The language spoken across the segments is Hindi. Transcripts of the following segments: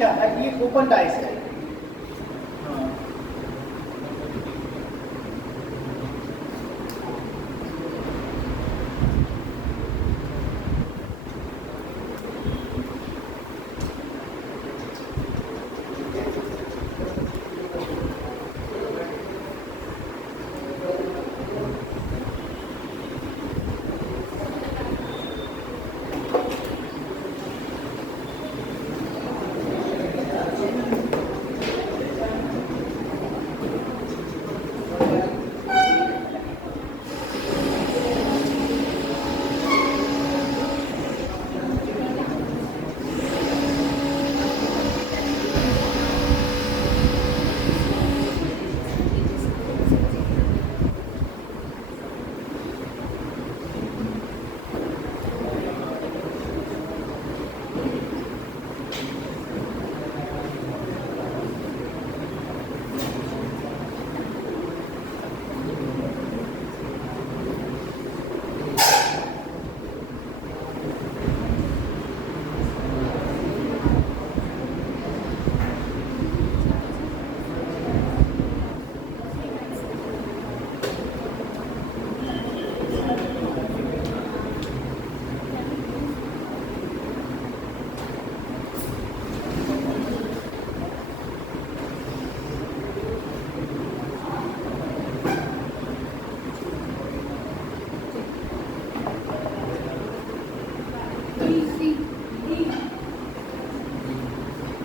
क्या है, ये ओपन डाइस है।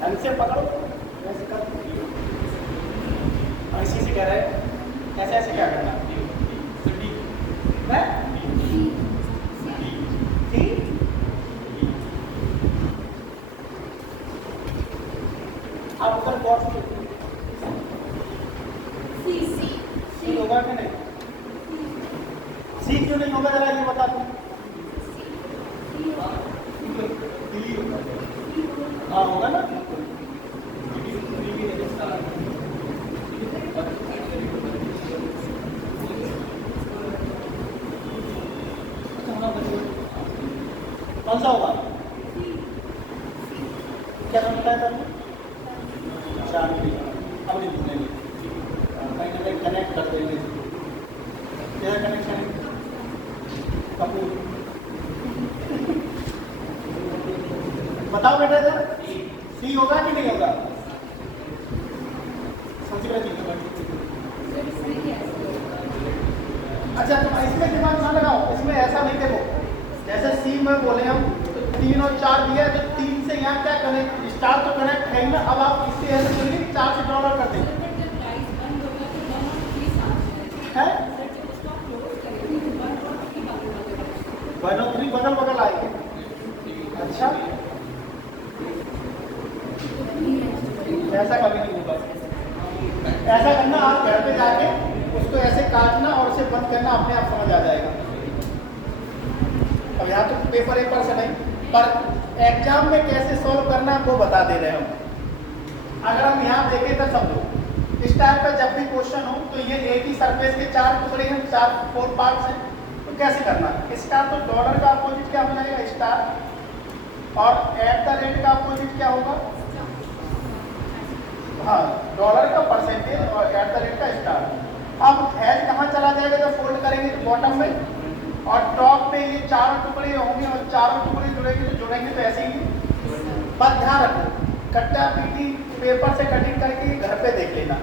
ऐसे पकड़ो, ऐसे कर, इसी से कह रहे हैं, ऐसे ऐसे क्या करना है? आप ऊपर बॉक्स सी होगा कि नहीं? सी क्यों नहीं होगा जरा ये बता दो। हाँ होगा ना। कौन सा होगा? क्या समझता है सर? शांति। अब नहीं भूलेंगे, कहीं ना कहीं कनेक्ट कर देंगे। क्या कनेक्शन? कपूर। बताओ बेटा सर, सी होगा कि नहीं होगा? अच्छा तो इसमें दिमाग ना लगाओ, इसमें ऐसा नहीं देखो, जैसे सी में बोले हम तो 3 और 4 दिया, तो 3 से यहाँ क्या कनेक्ट, स्टार तो कनेक्ट है ना। अब आप इससे ऐसे करेंगे कि 4 से डॉलर कर देंगे है 1 और 3 बगल बगल आएंगे। अच्छा ऐसा कभी नहीं होगा। ऐसा करना, आप घर पे जाके उसको ऐसे काटना और उसे बंद करना, अपने आप समझ आ जाएगा। अब यहाँ तो पेपर से नहीं, पर एग्जाम में कैसे सॉल्व करना है वो बता दे रहे हैं हम। अगर हम यहाँ देखें तो समझो, स्टार पर जब भी क्वेश्चन हो तो ये एक ही सरफेस के 4 टुकड़े हैं, 4 पार्ट्स हैं, तो कैसे करना है? स्टार तो डॉलर का अपोजिट क्या हो जाएगा? स्टार। और एट द रेट का अपोजिट क्या होगा? हाँ, डॉलर का परसेंटेज और एट द रेट का स्टार। अब हैश कहाँ चला जाएगा जब फोल्ड करेंगे तो बॉटम में, और टॉप पे ये 4 टुकड़े होंगे और 4 टुकड़े जुड़ेंगे तो जुड़ेंगे तो ऐसे ही। बस ध्यान रखो, कट्टा पीटी पेपर से कटिंग करके घर पे देख लेना।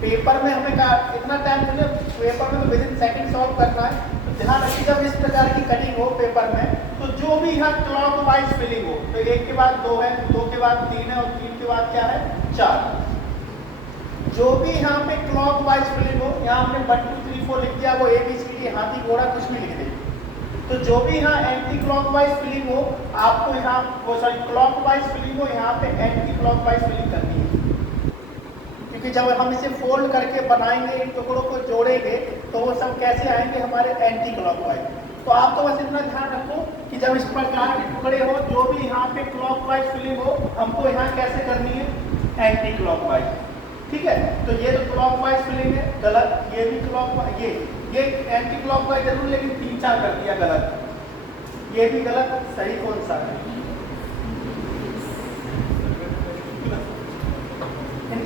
पेपर में हमें इतना टाइम मुझे पेपर में तो विदिन सेकंड सॉल्व करना है। तो ध्यान रखिए, जब इस प्रकार की कटिंग हो पेपर में, तो जो भी यहाँ क्लॉक वाइज फिलिंग हो, तो 1 के बाद 2 है, 2 के बाद 3 है और 3 के बाद क्या है? 4। जो भी यहाँ पे क्लॉक वाइज फिलिंग हो, यहाँ हमने 1 2 3 4 लिख दिया, वो ABCD हाथी घोड़ा कुछ भी लिख दे। तो जो भी यहाँ एंटी क्लॉक वाइज फिलिंग हो, आपको यहाँ क्लॉक वाइज फिलिंग हो, यहाँ पे एंटी क्लॉक वाइज फिलिंग करनी है। क्योंकि जब हम इसे फोल्ड करके बनाएंगे, इन टुकड़ों को जोड़ेंगे, तो वो सब कैसे आएंगे? हमारे एंटी क्लॉक वाइज। तो आप तो बस इतना ध्यान रखो कि जब इस प्रकार के टुकड़े हो, जो भी यहाँ पे क्लॉक वाइज फिलिंग हो, हमको यहाँ कैसे करनी है? Anti clock wise. ठीक है, तो ये तो क्लॉक वाइज फिलिंग है, गलत। ये भी क्लॉक वाइज, ये एंटी क्लॉक वाइज जरूर, लेकिन 3-4 कर दिया गलत। ये भी गलत, सही कौन सा है?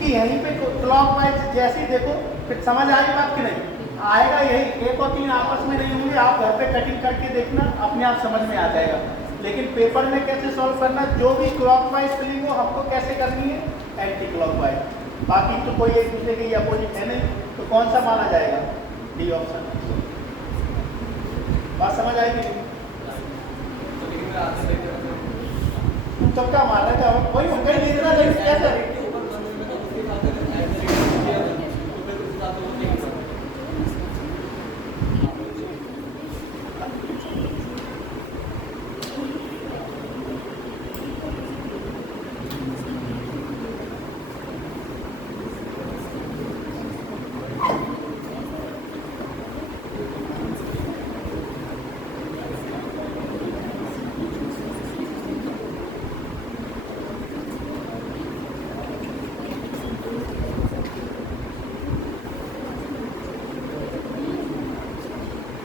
क्योंकि यहीं पे क्लॉकवाइज जैसे ही देखो, फिर समझ आई बात कि नहीं आएगा, यही 1 और 3 आपस में नहीं होंगे, आप घर पे कटिंग करके देखना, अपने आप समझ में आ जाएगा। लेकिन पेपर में कैसे सॉल्व करना, जो भी क्लॉकवाइज फिलिंग हो हमको कैसे करनी है, एंटी क्लॉकवाइज। बाकी तो कोई एक दूसरे के अपोजिट है नहीं, तो कौन सा माना जाएगा, डी ऑप्शन। बात समझ आएगी? तो क्या माना था, वही उनका ही इतना कैसे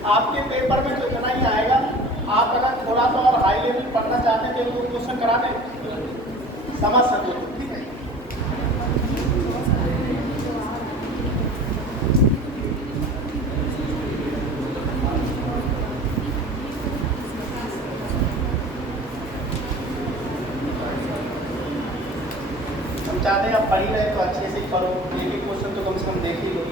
आपके पेपर में तो इतना ही आएगा। आप अगर थोड़ा सा और हाई लेवल पढ़ना चाहते हैं तो वो क्वेश्चन करा दें, समझ सकते हो, ठीक है। हम चाहते हैं आप पढ़ ही रहे तो अच्छे से ही पढ़ो, ये भी क्वेश्चन तो कम से कम देख ही लो।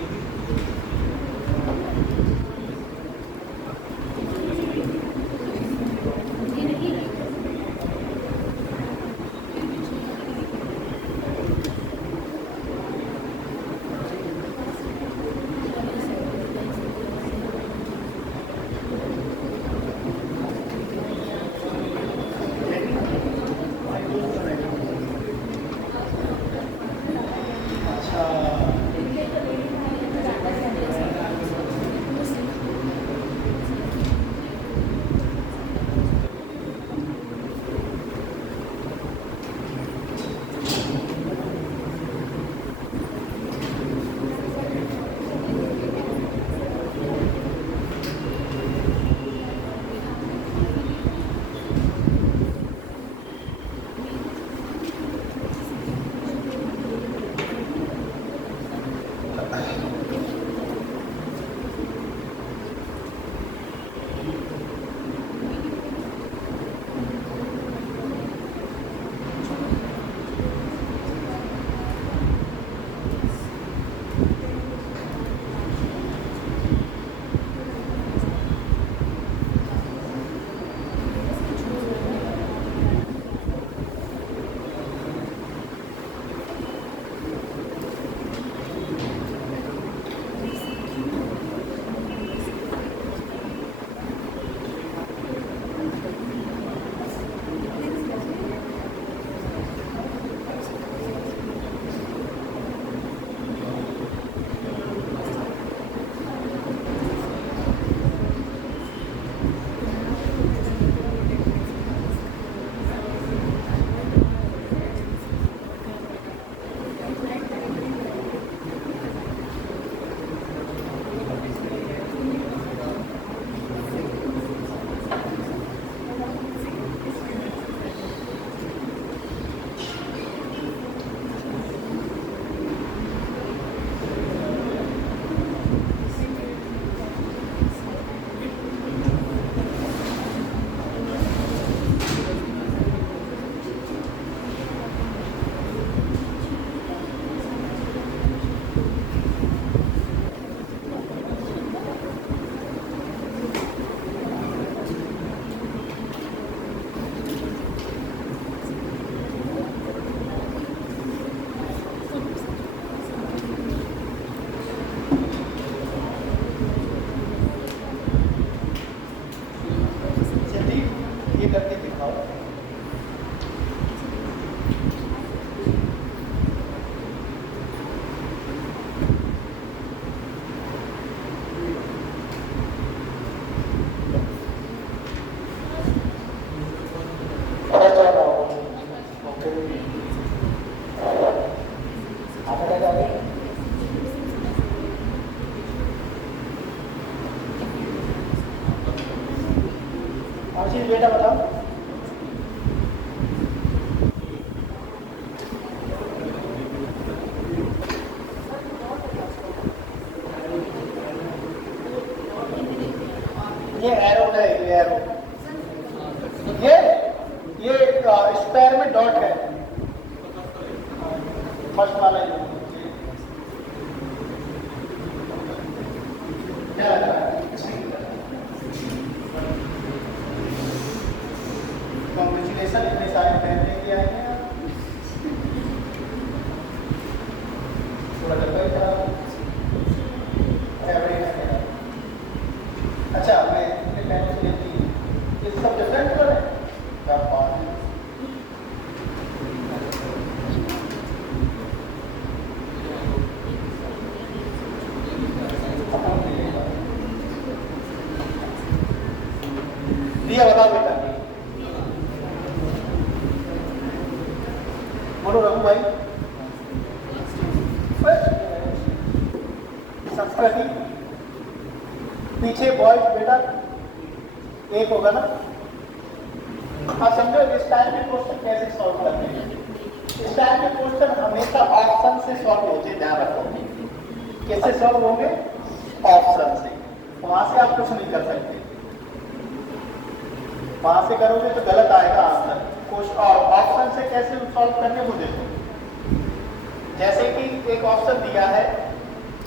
बेटा बताओ। फर्स्ट वाला ही क्या लग रहा है? कॉन्ग्रेचुलेशन, इतने सारे फैन लेके आए हैं। थोड़ा डब्बा ही था। अच्छा, मैं इतने फैनों से लेती हूँ, ये सब डिफरेंट कलर है क्या बात है? दिया बताओ बेटा, बोलो रघु भाई। संस्कृति पीछे बॉयज बेटा एक होगा ना। आप समझो इस टाइप के क्वेश्चन कैसे सॉल्व करते हैं। इस टाइप के क्वेश्चन हमेशा ऑप्शन से सॉल्व होते हैं, ध्यान रखो। कैसे सॉल्व होंगे? ऑप्शन से। वहां से आप कुछ नहीं कर सकते, वहां से करोगे तो गलत आएगा आंसर। कुछ और ऑप्शन से कैसे सॉल्व करने वो देखो। जैसे कि एक ऑप्शन दिया है,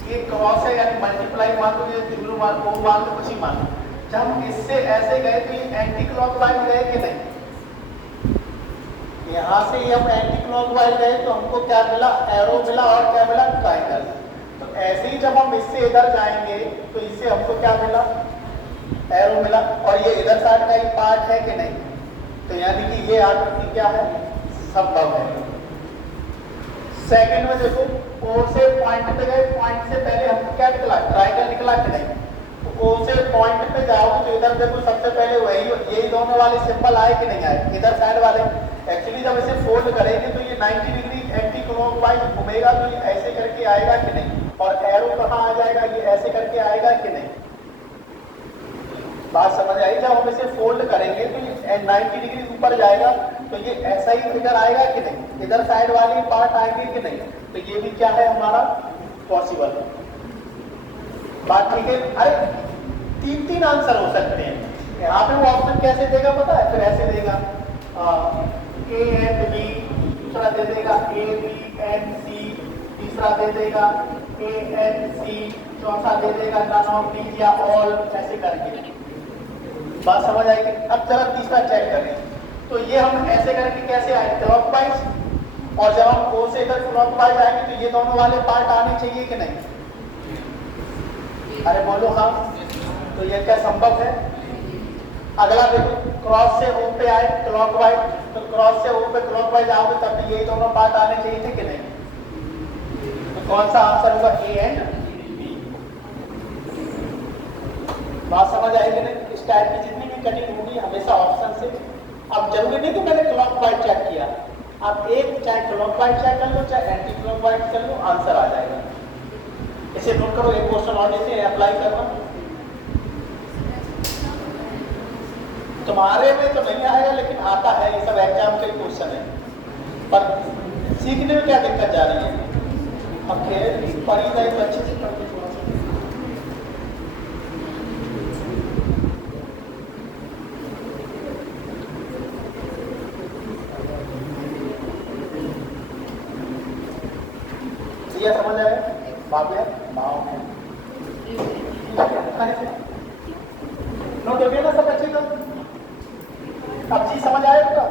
ये क्रॉस है यानी मल्टीप्लाई मान लो, ये ट्रिपल मान लो, मान लो, कुछ ही मान लो। जब हम इससे ऐसे गए तो ये एंटी क्लॉकवाइज गए कि नहीं? यहाँ से हम एंटी क्लॉकवाइज गए तो हमको क्या मिला? एरो मिला और क्या मिला? ट्रायंगल। तो ऐसे ही जब हम इससे इधर जाएंगे तो इससे हमको क्या मिला? एरो मिला। और ये इधर साइड का ही पार्ट है कि नहीं? तो यानी कि ये आकृति क्या है? संभव है। सेकंड में देखो, ओ से पॉइंट पे गए, पॉइंट से पहले हमको क्या निकला? ट्रायंगल निकला कि नहीं? तो ओ से पॉइंट पे जाओगे तो इधर देखो, सबसे पहले वही यही दोनों वाले सिंबल आए कि नहीं आए? इधर साइड वाले। एक्चुअली जब इसे फोल्ड करेंगे तो ये 90 डिग्री एंटी क्लॉकवाइज घूमेगा, तो ये ऐसे करके आएगा कि नहीं? और एरो कहाँ आ जाएगा? ये ऐसे करके आएगा कि नहीं? बात समझ आई? जब हम इसे फोल्ड करेंगे तो ये 90 डिग्री ऊपर जाएगा, तो ये ऐसा ही फिगर आएगा कि नहीं? इधर साइड वाली पार्ट आएगी कि नहीं? तो ये भी क्या है हमारा? पॉसिबल है। बात ठीक है? अरे तीन आंसर हो सकते हैं। यहाँ पे वो ऑप्शन कैसे देगा पता है? फिर ऐसे देगा ए एंड बी, दूसरा दे देगा ए बी एंड सी, तीसरा दे देगा ए एंड सी, चौथा दे देगा नन ऑफ दीज या ऑल, ऐसे करके। बात समझ आएगी? अब चलो तीसरा चेक करें। तो ये हम ऐसे करके कैसे आए? क्लॉकवाइज। और जब हम ओ से इधर क्लॉकवाइज आएंगे तो ये दोनों वाले पार्ट आने चाहिए कि नहीं? अरे बोलो हाँ। तो ये क्या संभव है? अगला देखो, क्रॉस से ओ पे आए क्लॉकवाइज, तो क्रॉस से ओ पे क्लॉकवाइज आओगे तब भी यही दोनों पार्ट आने चाहिए थे कि नहीं? तो कौन सा आंसर होगा? A and B. बात समझ आएगी नहीं? इस टाइप की जितनी भी कटिंग होगी हमेशा ऑप्शन से। अब जरूरी नहीं कि मैंने क्लॉकवाइज चेक किया, आप एक चाहे क्लॉकवाइज चेक कर लो चाहे एंटी क्लॉकवाइज कर लो, आंसर आ जाएगा। इसे नोट करो। एक क्वेश्चन और देते हैं, अप्लाई करना। तुम्हारे में तो नहीं आएगा लेकिन आता है, ये सब एग्जाम के क्वेश्चन है, पर सीखने में क्या दिक्कत जा रही है? अब खेल पढ़ी जाए तो अच्छे से पढ़ते थोड़ा सा। ये समझ आया? बाबे भाव है नोट हो गया ना सब अच्छे का? अब जी समझ आएगा?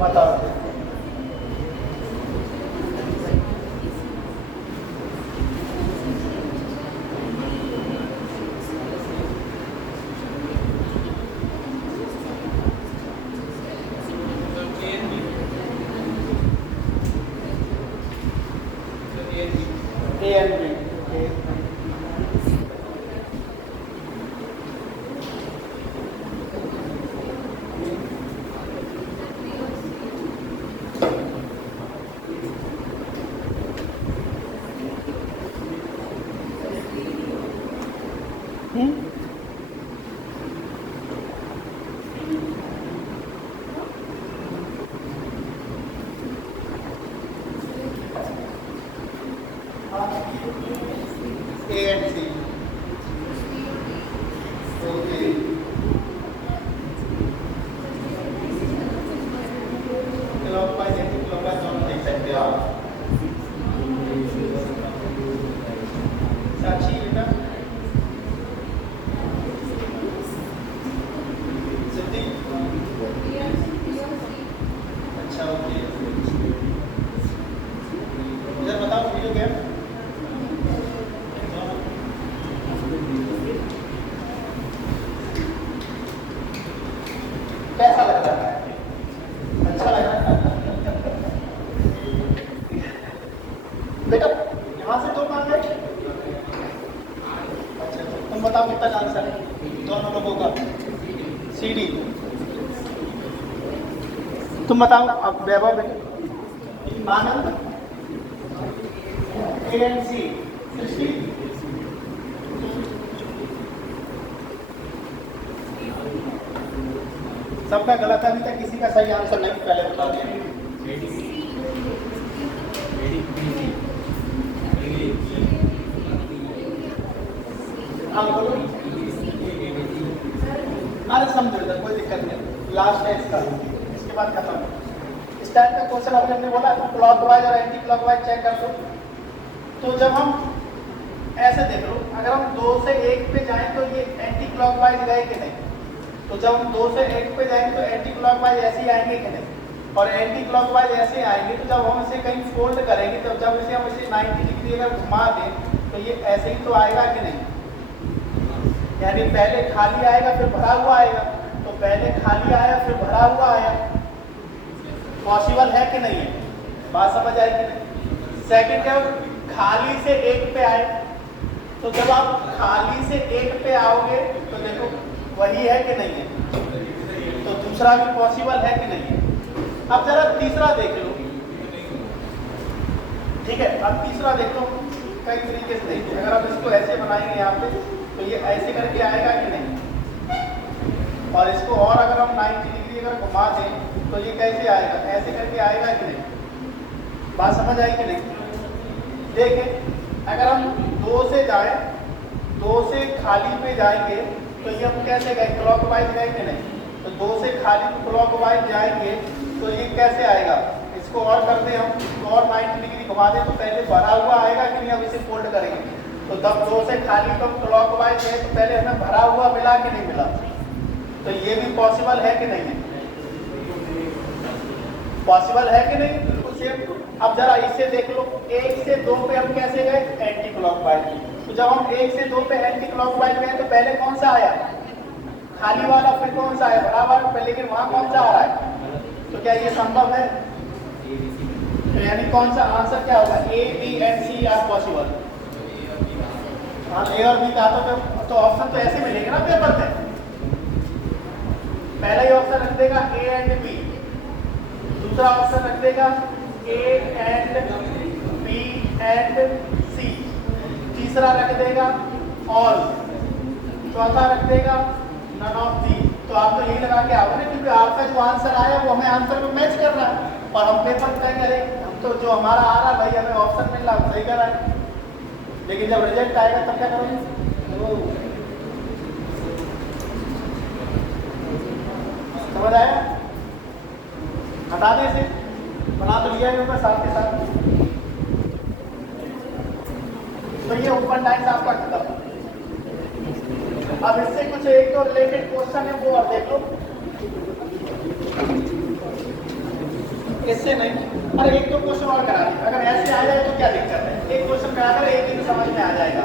बताओ। A and B. A and C. Okay. Clockwise anti clockwise दोनों देख सकते हो आप। साक्षी बेटा, सिद्धि, अच्छा ओके। इधर बताओ वीडियो गेम कैसा लग रहा है? अच्छा लग रहा है बेटा? यहाँ से दो मांगे। अच्छा तुम बताओ कितना आंसर है दोनों लोगों का? C D. तुम बताओ अब वैभव बेटा। आनंद ए एंड सी। सृष्टि सबका गलत है, अभी तक किसी का सही आंसर नहीं पहले बता दें। हाँ बोलो। अरे समझो इधर कोई दिक्कत नहीं, लास्ट है इसका, इसके बाद खत्म। इस टाइप का क्वेश्चन आपने हमने बोला क्लॉकवाइज और एंटी क्लॉकवाइज चेक कर दो। तो जब हम ऐसे देख लो, अगर हम 2 से 1 पे जाएं तो ये एंटी क्लॉकवाइज गए कि नहीं? तो जब हम 2 से 1 पे जाएंगे तो एंटी क्लॉकवाइज ऐसे ही आएंगे कि नहीं? और एंटी क्लॉकवाइज ऐसे आएंगे तो जब हम इसे कहीं फोल्ड करेंगे, तो जब इसे हम इसे 90 डिग्री अगर घुमा दें तो ये ऐसे ही तो आएगा कि नहीं? यानी पहले खाली आएगा फिर भरा हुआ आएगा। तो पहले खाली आया फिर भरा हुआ आया, पॉसिबल है कि नहीं है? बात समझ आई कि नहीं? सेकंड क्या, खाली से 1 पे आए, तो जब आप खाली से 1 पे आओगे तो देखो वही है कि नहीं है? तो दूसरा भी पॉसिबल है कि नहीं है? अब जरा तीसरा देख लो, ठीक है? अब तीसरा देख लो कई तरीके से देखिए। अगर आप इसको ऐसे बनाएंगे यहाँ पे तो ये ऐसे करके आएगा कि नहीं? और इसको और अगर हम 90 डिग्री अगर घुमा दें तो ये कैसे आएगा? ऐसे करके आएगा कि नहीं? बात समझ आई कि नहीं? देखें अगर हम 2 से जाएं, 2 से खाली पे जाएंगे तो ये हम कैसे गए? क्लॉकवाइज गए कि नहीं? तो 2 से खाली क्लॉकवाइज जाएंगे तो ये कैसे आएगा? इसको और कर दें हम, तो और 90 डिग्री घुमा दें तो पहले भरा हुआ आएगा कि नहीं? अब इसे फोल्ड करेंगे तो जब 2 से खाली को क्लॉकवाइज गए तो पहले हमें भरा हुआ मिला कि नहीं मिला? तो ये भी पॉसिबल है कि नहीं है? पॉसिबल है कि नहीं? बिल्कुल सेम। अब जरा इसे देख लो, 1 से 2 पे हम कैसे गए? Anti clockwise. तो जब हम 1 से 2 पे एंटी क्लॉकवाइज गए तो पहले कौन सा आया? खाली वाला, फिर कौन सा आया? भरा वाला। लेकिन वहां कौन सा आ रहा है? तो क्या ये संभव है? तो यानी कौन सा आंसर क्या होगा? A, B and C are possible. हाँ, ए और बी का तो ऑप्शन तो ऐसे मिलेगा ना पेपर में। पहला ही ऑप्शन रख देगा ए एंड बी, दूसरा ऑप्शन रख देगा ए एंड बी एंड सी, तीसरा रख देगा ऑल, चौथा रख देगा नन ऑफ दी। तो आप तो यही लगा के आओगे ना, क्योंकि आपका जो आंसर आया वो हमें आंसर में मैच कर रहा है और हम पेपर तय करें। हम तो जो हमारा आ रहा है भाई, हमें ऑप्शन मिल रहा है, सही कर रहा है। लेकिन जब रिजल्ट आएगा तब क्या करोगे? समझ आया? हटा दे इसे, बना तो लिया है साथ के साथ। तो ये ओपन टाइम्स आपका खत्म। अब इससे कुछ एक तो रिलेटेड क्वेश्चन है वो और देख लो। इससे नहीं। अरे एक दो क्वेश्चन और करा दी, अगर ऐसे आ जाए तो क्या दिक्कत है, एक क्वेश्चन करा कर एक दिन समझ में आ जाएगा।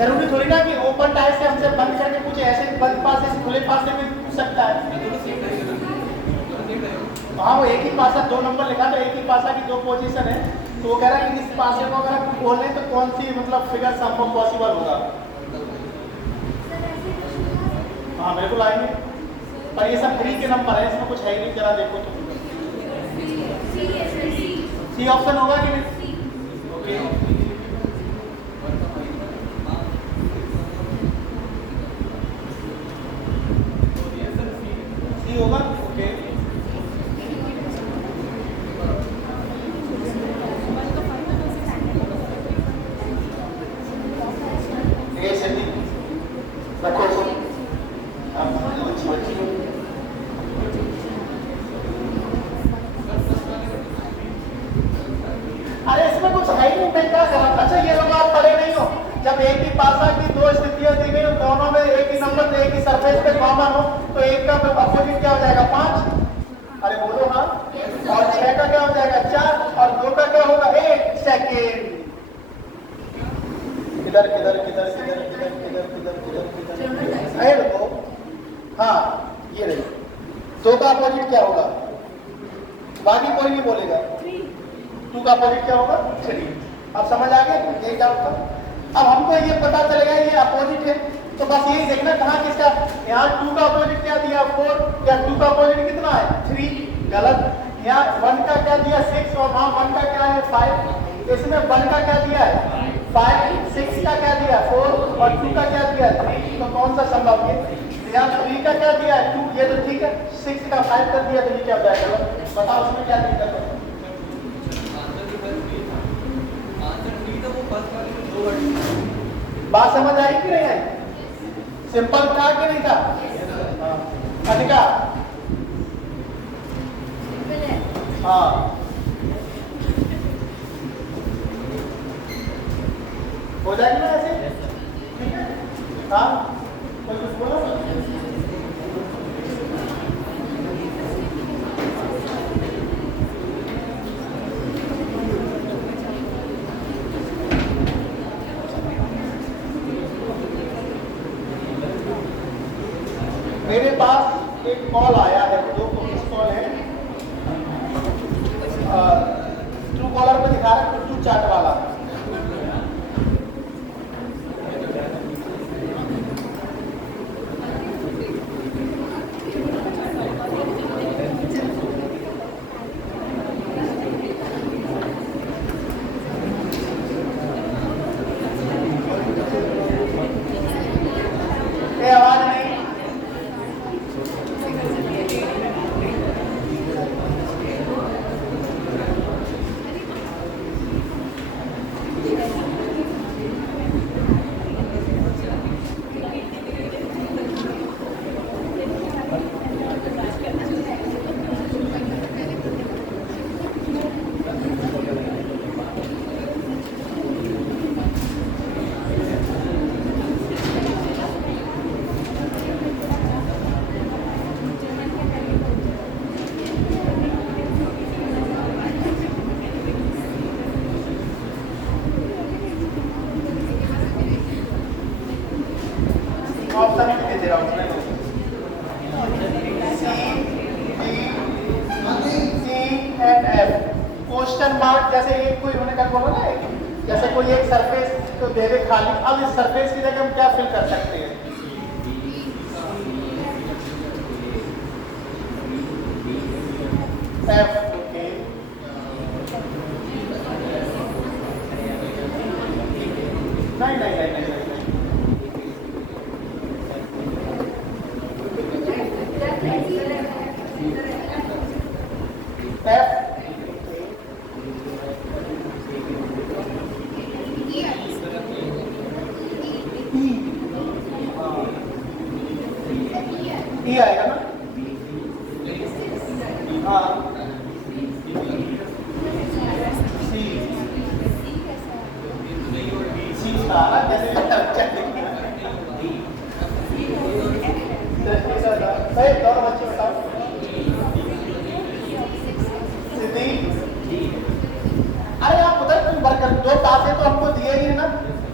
जरूरी थोड़ी ना कि ओपन टाइप से हमसे बंद करके पूछे, ऐसे बंद पास से खुले पास से भी पूछ सकता है। हाँ वो एक ही पासा, 2 नंबर लिखा तो एक ही पासा की 2 पोजीशन है, तो वो कह रहा है कि इस पासे को अगर आप बोल लें तो कौन सी मतलब फिगर संभव पॉसिबल होगा। हाँ बिल्कुल आएंगे, पर ये सब फ्री के नंबर है, इसमें कुछ है ही नहीं। जरा देखो तो सी ऑप्शन होगा कि नहीं? ओके होगा। ओके ये सही रखो इसको। अरे इसमें कुछ है ही नहीं, मैं क्या करा। अच्छा ये लोग आप पढ़े नहीं हो, जब एक ही पासा की 2 स्थितियां दी गई, दोनों में एक ही नंबर एक ही सरफेस पे कॉमन हो, तो एक का अपोजिट क्या हो जाएगा 5। अरे बोलो हाँ। और 6 का क्या हो जाएगा 4, और 2 का क्या होगा 1 सेकेंड। किधर किधर किधर किधर किधर किधर किधर किधर किधर अरे रुको, हाँ ये रही। 2 का अपोजिट क्या होगा, बाकी कोई नहीं बोलेगा। 2 का अपोजिट क्या होगा 3। अब समझ आ गया ये क्या होगा। अब हमको ये पता चलेगा ये अपोजिट है, तो बस यही देखना कहाँ किसका। यहाँ 2 का अपोजिट क्या दिया 4, क्या 2 का अपोजिट कितना है 3, गलत। यहाँ 1 का क्या दिया 6, और वहाँ 1 का क्या है 5। इसमें 1 का क्या दिया है 5, 6 का क्या दिया 4, और 2 का क्या दिया 3, तो कौन सा संभव है। यहाँ 3 का क्या दिया है 2, ये तो ठीक है। 6 का 5 कर दिया तो ये क्या हो जाएगा, बताओ उसमें क्या दिक्कत है। बात समझ आई कि नहीं आई? सिंपल था कि नहीं था? अधिका हाँ हो जाएगी ना ऐसे, ठीक है। हाँ कोई कुछ बोलो। मेरे पास एक कॉल आया है, 2 मिस कॉल है। ट्रू कॉलर पे दिखा रहा है टू चार्ट वाला। मार्क जैसे एक कोई उन्होंने क्या बोला ना, जैसे कोई एक सरफेस तो दे दे खाली, अब इस सरफेस की जगह हम क्या फिल कर सकते हैं? एफ, ओके, नहीं नहीं नहीं नहीं एफ, ई आएगा ना, हाँ, सी, सी सारा जैसे दोनों बच्चे बताओ, सिद्धि, अरे आप उधर क्यों बरकर, दो पासे तो हमको दिए ही ना,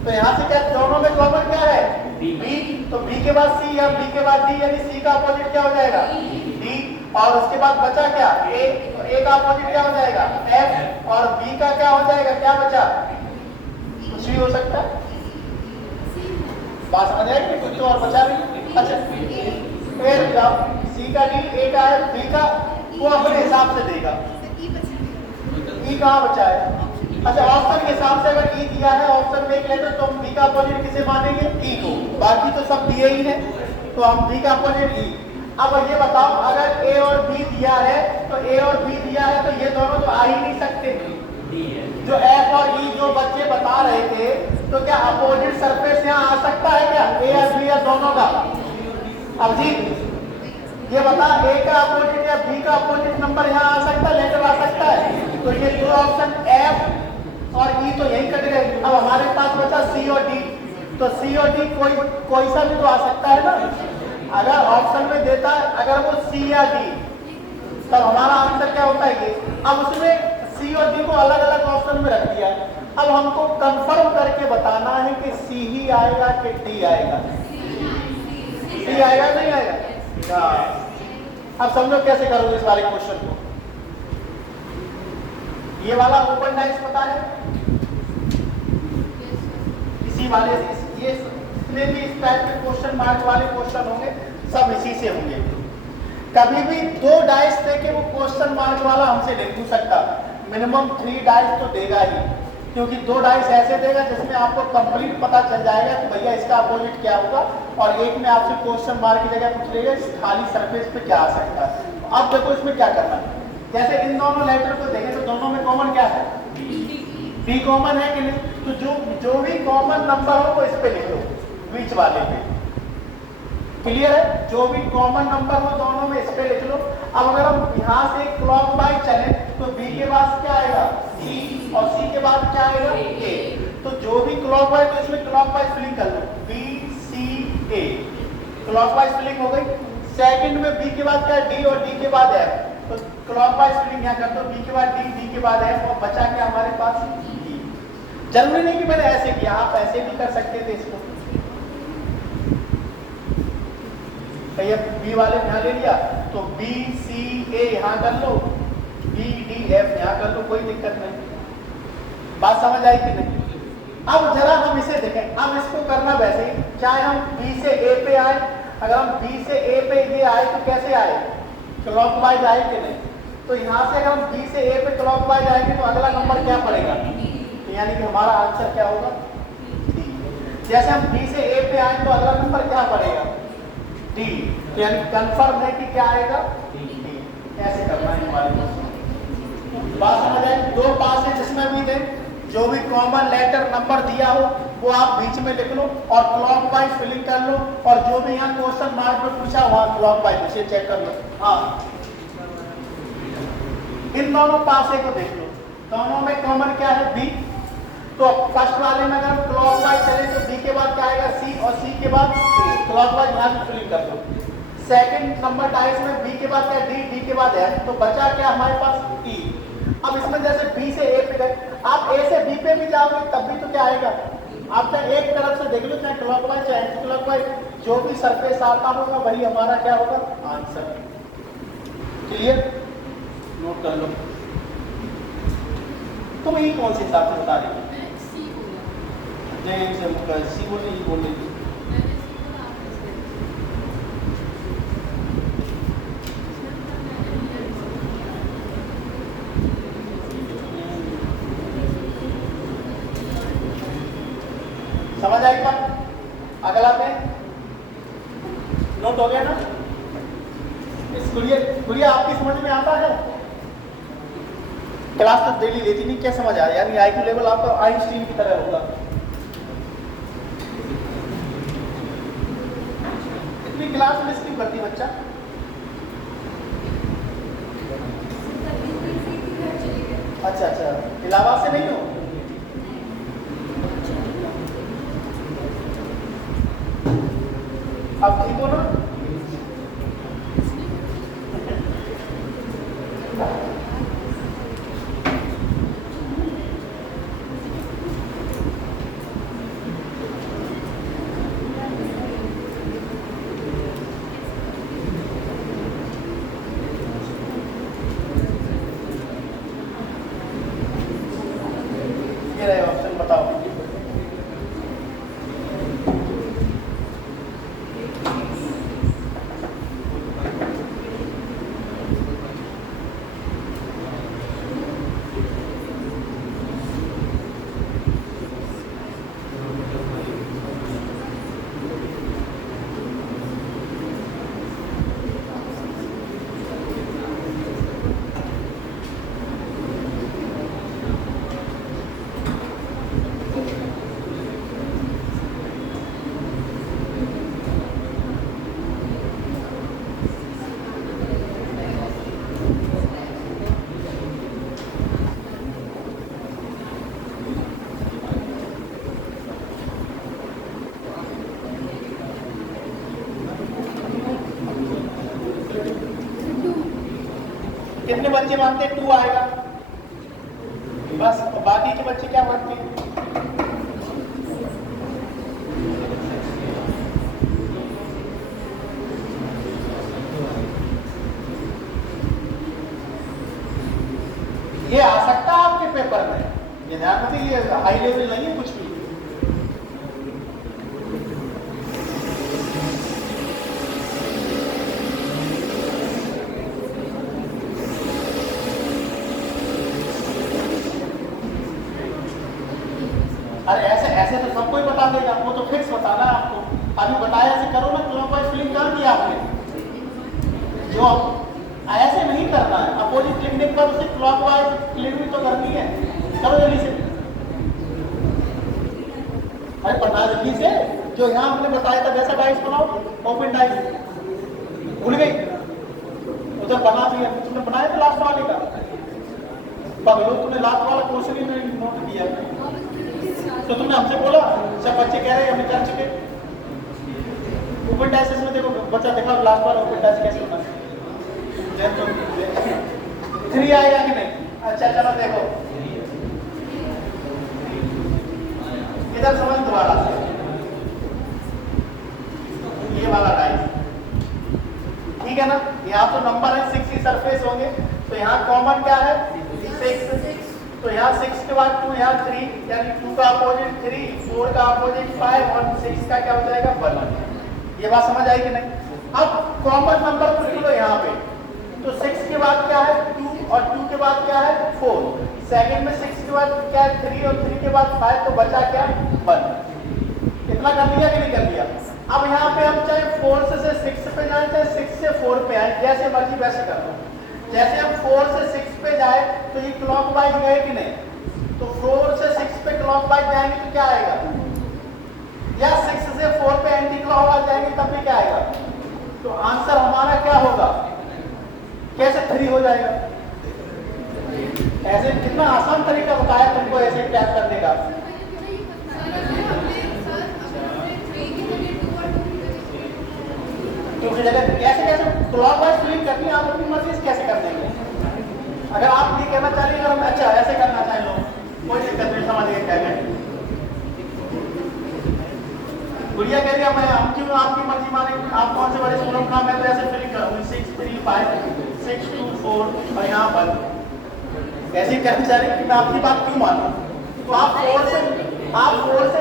तो यहाँ से क्या दोनों में कॉमन क्या है? बी, तो बी के बाद सी या बी के बाद डी, यानी सी का अपोजिट क्या हो जाएगा? डी, और उसके बाद बचा क्या? ए, तो ए का अपोजिट क्या हो जाएगा? एफ, और बी का क्या हो जाएगा? क्या बचा? कुछ भी हो सकता है, बात समझ आएगी, कुछ तो और बचा नहीं। अच्छा फिर सी का डी, ए का है, बी का वो अपने हिसाब से देगा, ई कहाँ बचा है? अच्छा ऑप्शन के हिसाब से अगर ई दिया है, ऑप्शन देख लेते तो हम बी का अपोजिट किसे मानेंगे? ई को, बाकी तो सब दिए ही है, तो हम बी का अपोजिट ई। अब ये बताओ अगर ए और बी दिया है, तो ए और बी दिया है तो ये दोनों तो आ ही नहीं सकते, जो एफ और ई जो बच्चे बता रहे थे, तो क्या अपोजिट सरफेस यहाँ आ सकता है क्या? ए या बी या दोनों का? अब जी ये बता, ए का अपोजिट या बी का अपोजिट नंबर यहाँ आ सकता है, लेटर आ सकता है, तो ये दो ऑप्शन एफ और ई तो यही कट गए। अब हमारे पास बचा सी और डी, तो सी और डी कोई सा भी तो आ सकता है ना, अगर ऑप्शन में देता है अगर वो सी या डी, तब हमारा आंसर क्या होता है ये। अब उसमें सी और डी को अलग अलग ऑप्शन में रख दिया, अब हमको कंफर्म करके बताना है कि सी ही आएगा कि डी आएगा, सी आएगा नहीं आएगा। अब समझो कैसे करोगे इस वाले क्वेश्चन को। ये वाला ओपन डाइस पता है, इसी वाले ये जितने भी इस टाइप के क्वेश्चन मार्क वाले क्वेश्चन होंगे सब इसी से होंगे। कभी भी दो डाइस देके वो क्वेश्चन मार्क वाला हमसे नहीं पूछ सकता, मिनिमम 3 डाइस तो देगा ही, क्योंकि 2 डाइस ऐसे देगा जिसमें आपको कंप्लीट पता चल जाएगा कि भैया इसका अपोजिट क्या होगा, और एक में आपसे क्वेश्चन मार्क की जगह पूछ लेगा इस खाली सरफेस पे क्या आ सकता है। अब देखो इसमें क्या करना है, जैसे इन दोनों लेटर को देखें तो दोनों में कॉमन क्या है? बी कॉमन है कि नहीं, तो जो भी कॉमन नंबर हो वो इस पे लिख लो, बीच वाले पे, क्लियर है? जो भी कॉमन नंबर हो दोनों में इस पे लिख लो। अब अगर हम यहाँ से क्लॉकवाइज चले तो बी के बाद क्या आएगा? सी, और सी के बाद क्या आएगा? ए, तो जो भी क्लॉकवाइज तो इसमें क्लॉकवाइज फिलिंग कर लो, बी सी ए, क्लॉकवाइज फिलिंग हो गई। सेकंड में बी के बाद क्या? डी, और डी के बाद एफ, तो क्लॉकवाइज फिलिंग यहाँ कर दो, बी के बाद डी, डी के बाद एफ, और बचा क्या हमारे पास? ई। जरूरी नहीं कि मैंने ऐसे किया, आप ऐसे भी कर सकते थे इसको, ये बी वाले यहाँ ले लिया तो बी सी ए यहाँ कर लो, बी डी एफ यहाँ कर लो, कोई दिक्कत नहीं। बात समझ आई कि नहीं? अब जरा हम इसे देखें, अब इसको करना वैसे ही, चाहे हम बी से ए पे आए, अगर हम बी से ए पे ये आए तो कैसे आए? क्लॉकवाइज आए कि नहीं? तो यहाँ से अगर हम बी से ए पे क्लॉकवाइज आएंगे तो अगला नंबर क्या पड़ेगा? तो यानी कि हमारा आंसर क्या होगा? डी। जैसे हम बी से ए पे आए तो अगला नंबर क्या पड़ेगा? डी, तो यानी कंफर्म है कि क्या आएगा? डी। ऐसे करना है हमारे पास। बात समझ आए? दो पास है जिसमें भी दे, जो भी कॉमन लेटर नंबर दिया हो वो आप बीच में लिख लो और क्लॉकवाइज फिलिंग कर लो, और जो भी यहाँ क्वेश्चन मार्क में पूछा वहां क्लॉकवाइज उसे चेक कर लो। हाँ, इन दोनों पासे को देख लो, दोनों में कॉमन क्या है? बी। तो फर्स्ट वाले में अगर क्लॉकवाइज चले तो बी के बाद क्या आएगा? सी, और सी के बाद क्लॉकवाइज यहाँ पे फिलिंग कर लो। सेकंड नंबर डाइस में बी के बाद क्या? डी, डी के बाद है, तो बचा क्या हमारे पास? ई। अब इसमें जैसे बी से ए पे गए, आप ए से बी पे भी जाओगे तब भी तो क्या आएगा? आप चाहे एक तरफ से देख लो, चाहे क्लॉकवाइज चाहे एंटी क्लॉकवाइज, जो भी सरफेस आता होगा वही हमारा क्या होगा? आंसर। क्लियर? नोट कर लो। तुम यही कौन से हिसाब से बता रही हो? मैं सी बोला। सी बोल रही, बोल रही। मैंने सी बोला, आपने सी समझ आई बात? अगला पे नोट हो गया ना? इस गुड़िया आपकी समझ में आता है? क्लास तो डेली लेती नहीं, क्या समझ आ रहा है? यानी आईक्यू लेवल आपका आइंस्टीन की तरह होगा। इतनी क्लास मिस क्यों करती बच्चा? अच्छा अच्छा, इलाहाबाद से नहीं हो? अब ठीक हो ना? ये रहे ऑप्शन, बताओ। कितने बच्चे मानते हैं 2 आएगा? बस, बाकी के बच्चे क्या मानते हैं? ये आ सकता है आपके पेपर में, ये ध्यान रखिए, ये हाई लेवल नहीं है कुछ भी। अरे ऐसे ऐसे तो सबको ही बता देगा, वो तो फिक्स बताना है आपको। अभी बताया, ऐसे करो ना, क्लॉकवाइज फिलिंग कर दिया आपने। जो ऐसे नहीं करना है, अपोजिट लिखने पर उसे क्लॉकवाइज फिलिंग भी तो करनी है। करो जल्दी से। अरे बता जल्दी से, जो यहाँ हमने बताया था वैसा डाइस बनाओ, ओपन डाइस। भूल गई? उधर बना दिया, तुमने बनाया था लास्ट वाले का। पगलो, तुमने लास्ट वाला क्वेश्चन ही में नोट किया, तो तुमने हमसे बोला, सब बच्चे कह रहे हैं हमें कर चुके। ओपन डाइस में देखो, बच्चा देखा लास्ट बार ओपन डाइस कैसे होना है। 3 आएगा कि नहीं? अच्छा चलो देखो, इधर समझ दोबारा से, ये वाला डाइस, ठीक है ना? यहाँ तो नंबर है 6 ही सरफेस होंगे, तो यहाँ कॉमन क्या है? 6। तो यहाँ 6 के बाद 2, यहाँ 3, यानी 2 का अपोजिट 3, 4 का अपोजिट 5 और 6 का क्या हो जाएगा? 1। ये बात समझ आई कि नहीं? अब कॉमन नंबर को लिख लो यहाँ पे। तो 6 के बाद क्या है? 2 और 2 के बाद क्या है? 4। सेकंड में 6 के बाद क्या है? 3 और 3 के बाद 5, तो बचा क्या? 1। इतना कर लिया कि नहीं कर लिया? अब यहाँ पे हम चाहे 4 से 6 पे जाए, चाहे 6 से 4 पे आए, जैसे मर्जी वैसे कर लो। जैसे हम 4 से 6 पे जाए तो ये क्लॉकवाइज गए कि नहीं? तो 4 से 6 पे क्लॉकवाइज जाएंगे तो क्या आएगा? या 6 से 4 पे एंटी क्लॉकवाइज जाएंगे तब भी क्या आएगा? तो आंसर हमारा क्या होगा? कैसे 3 हो जाएगा? ऐसे कितना आसान तरीका बताया तुमको ऐसे टैप करने का। तो कैसे कैसे क्लॉकवाइज फिलिंग करनी है, आप अपनी मर्जी से कैसे कर देंगे? अगर आप ये कहना चाह रहे हैं, अगर हम अच्छा ऐसे करना चाहें लोग, कोई दिक्कत नहीं, समझिए क्या है। गुड़िया कह रही है मैं, हम क्यों आपकी मर्जी माने, आप कौन से बड़े स्कूलों का? मैं तो ऐसे फिलिंग करूँगी 6 3 5 6 2 4 और यहाँ 1। ऐसे कर्मचारी की मैं आपकी बात क्यों मानूं? तो आप 4 से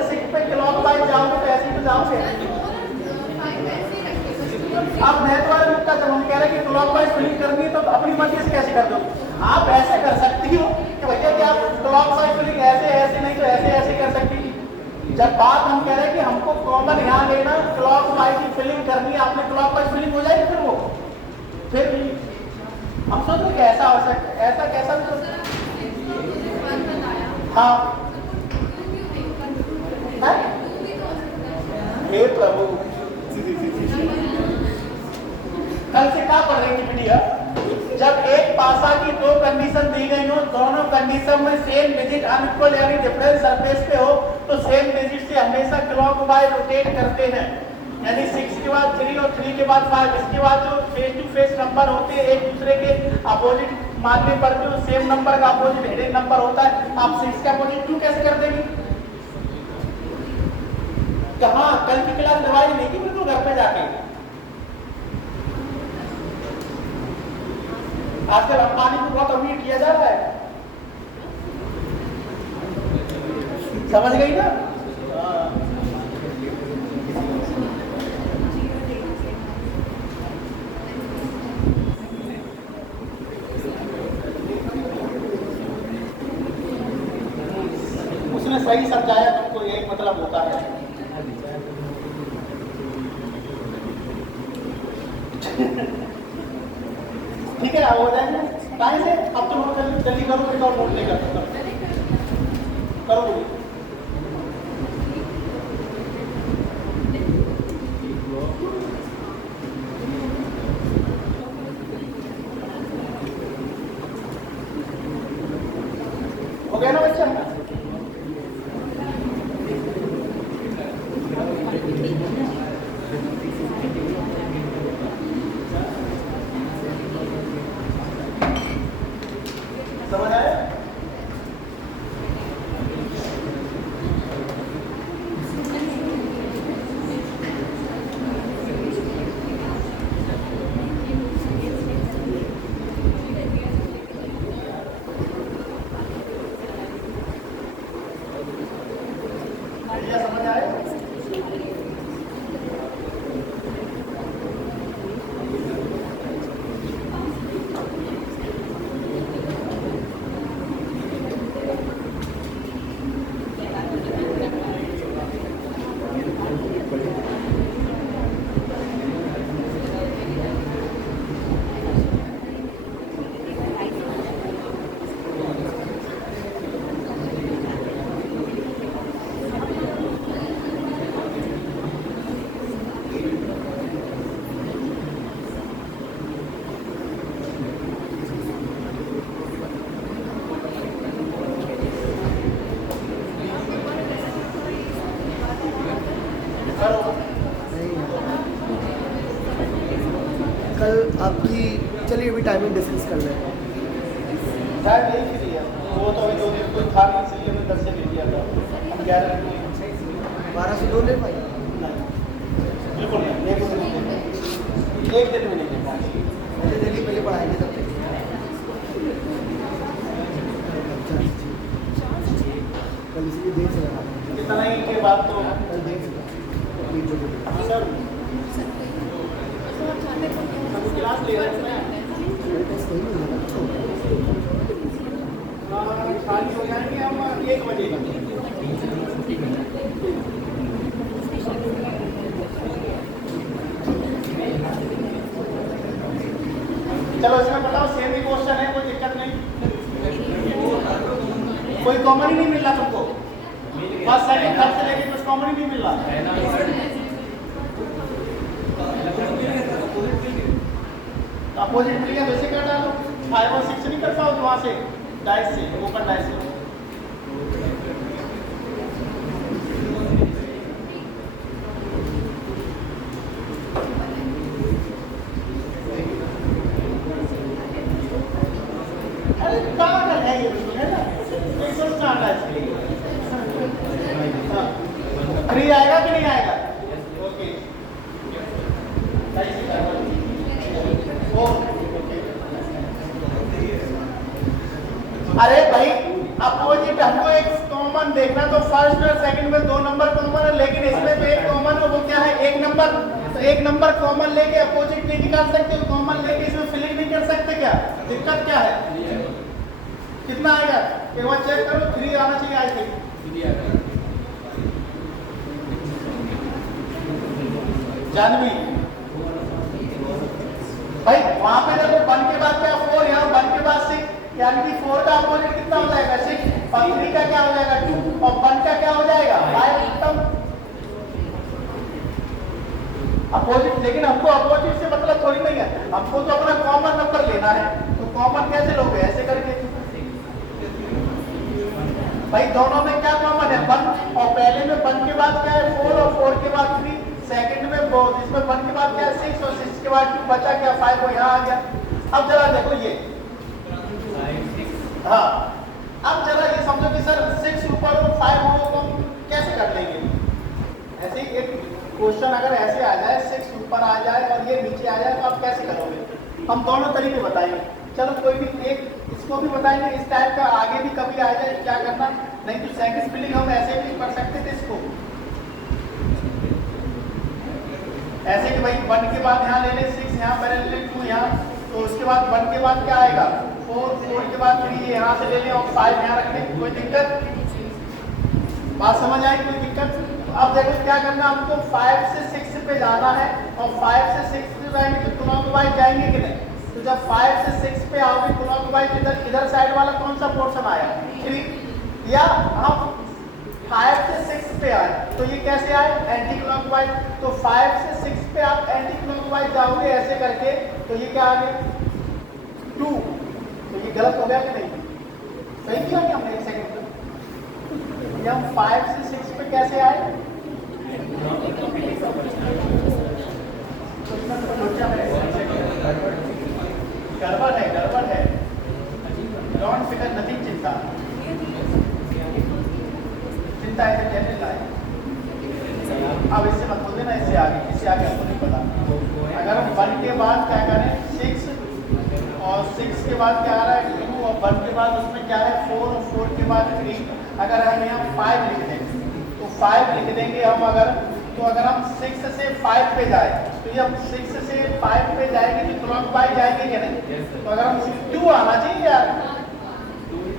6 पे क्लॉक वाइज जाओगे तो ऐसे ही तो जाओगे। आप मैथ वाले मुद्दा जब हम कह रहे हैं कि क्लॉक वाइज फिलिंग करनी है तो अपनी मर्जी से कैसे कर दो? आप ऐसे कर सकती हो कि भैया कि आप क्लॉक वाइज फिलिंग ऐसे नहीं तो ऐसे कर सकती। जब बात हम कह रहे हैं कि हमको कॉमन यहाँ लेना, क्लॉक वाइज की फिलिंग करनी है, आपने क्लॉक वाइज फिलिंग हो जाएगी फिर हम सोच रहे ऐसा हो सकता है, ऐसा कैसा भी सोच। हाँ हे प्रभु, कल से क्या पढ़ रही थी बिटिया? जब एक पासा की 2 कंडीशन दी गई हो, दोनों कंडीशन में सेम डिजिट अनइक्वल यानी डिफरेंस सरफेस पे हो, तो सेम डिजिट से हमेशा क्लॉकवाइज रोटेट करते हैं। यानी 6 के बाद 3 और 3 के बाद 5, इसके बाद जो फेस टू फेस नंबर होते हैं एक दूसरे के अपोजिट मानने पर जो सेम नंबर का अपोजिट हेडिंग नंबर होता है, आप 6 का अपोजिट 2 कैसे कर देंगे? कहाँ कल की क्लास रिवाइज नहीं की बिल्कुल घर पे जाके। आजकल अंबानी को बहुत अमीर किया जा रहा है, समझ गई ना? उसने सही समझाया तुमको, यही मतलब होता है। ठीक है, अब हो जाएगा टाइम से। अब तो नोट जल्दी करो, फिर और नोट नहीं कर करो। हो गया ना बच्चा? समझ आया? समझ आया? कल आपकी, चलिए अभी टाइमिंग डिस्कस कर लें। शायद नहीं फ्री है वो, तो अभी 2 दिन कोई था नहीं, इसलिए मैं 10 से ले लिया था। हम 11 12 से 2 ले पाए? बिल्कुल नहीं, एक दिन में नहीं ले पाए। पहले दिल्ली पहले पढ़ाएंगे तब तक। कल इसलिए देर से लगा इतना ही के बाद तो कल देर से लगा सर क्लास ले रहे हैं खाली हो जाएंगे हम 1 बजे तक। चलो इसमें बताओ, सेम ही क्वेश्चन है, कोई दिक्कत नहीं, कोई कॉमन ही नहीं मिल रहा तुमको। फर्स्ट सेकंड थर्ड से लेके कुछ कॉमन ही नहीं मिल रहा। अपोजिट ट्री है, वैसे कर डालो। 5 और 6 नहीं कर पाओ तो वहाँ से डाइस से, ओपन डाइस से। अरे पागल है ये, है ना? एकदम स्टार्ट है इसके लिए। 3 आएगा कि नहीं आएगा? ओके, डाइस से कर। अरे भाई अपोजिट हमको एक कॉमन देखना, तो फर्स्ट और सेकंड में 2 नंबर कॉमन है, लेकिन इसमें तो एक कॉमन है, वो क्या है 1 नंबर। तो 1 नंबर कॉमन लेके अपोजिट नहीं निकाल सकते, कॉमन लेके इसमें फिलिंग नहीं कर सकते, क्या दिक्कत क्या है? कितना आएगा एक बार चेक करो, 3 आना चाहिए आई थिंक। जानवी भाई वहां पे देखो 1 के बाद क्या 4, यहाँ 1 के बाद 6, यानी कि 4 का अपोजिट कितना हो जाएगा 6, और 3 का क्या हो जाएगा 2, और 1 का क्या हो जाएगा 5 एकदम अपोजिट। लेकिन हमको अपोजिट से मतलब थोड़ी नहीं है, हमको तो अपना कॉमन नंबर लेना है। तो कॉमन कैसे लोगे? ऐसे करके भाई दोनों में क्या कॉमन है 1, और पहले में 1 के बाद क्या है 4, और 4 के बाद 3, सेकंड में इसमें 1 के बाद क्या है 6, और 6 के बाद 2 बचा क्या 5, वो यहाँ आ गया। अब जरा देखो ये, हाँ अब जरा ये समझो कि सर 6 ऊपर हो 5 हो तो हम कैसे कर लेंगे? ऐसे ही एक क्वेश्चन अगर ऐसे आ जाए 6 ऊपर आ जाए और ये नीचे आ जाए तो आप कैसे करोगे? हम दोनों तरीके बताएंगे। चलो कोई भी एक इसको भी बताएंगे, इस टाइप का आगे भी कभी आ जाए क्या करना, नहीं तो सेकंड स्पेलिंग हम ऐसे भी कर सकते थे इसको, ऐसे कि भाई 1 के बाद यहाँ ले लें 6, यहाँ पर ले लें 2 यहाँ, तो उसके बाद 1 के बाद क्या आएगा 4, 4 के बाद 3 यहाँ से ले लें और 5 यहाँ रख लें। कोई दिक्कत? बात समझ आई? कोई दिक्कत? अब देखो क्या करना, हमको 5 से 6 पे जाना है, और 5 से 6 पे जाएंगे तो क्लॉकवाइज जाएंगे कि नहीं? तो जब 5 से 6 पे आओगे क्लॉकवाइज, इधर साइड वाला कौन सा पोर्शन आया 3, या हम 5 से 6 पे आए तो ये कैसे आए एंटी क्लॉकवाइज। तो 5 से 6 पे आप एंटी क्लॉकवाइज जाओगे ऐसे करके, तो ये क्या आ गया 2, तो ये गलत हो गया कि नहीं? सही किया क्या हमने? एक सेकंड, ये हम 5 से 6 पे कैसे आए? गड़बड़ है डोंट फिकर नथिंग, चिंता है कैसे लाए। अब इससे मत बोल देना इससे आगे हमको नहीं पता। अगर हम 1 के बाद क्या करें 6, और 6 के बाद क्या आ रहा है 2, और 1 के बाद उसमें क्या है 4, और 4 के बाद 3, अगर हम यहाँ 5 लिख दें तो 5 लिख देंगे हम। अगर हम 6 से 5 पे जाए तो ये हम 6 से 5 पे जाएंगे तो क्लॉकवाइज जाएंगे कि नहीं? तो अगर हम 2 आना चाहिए यार,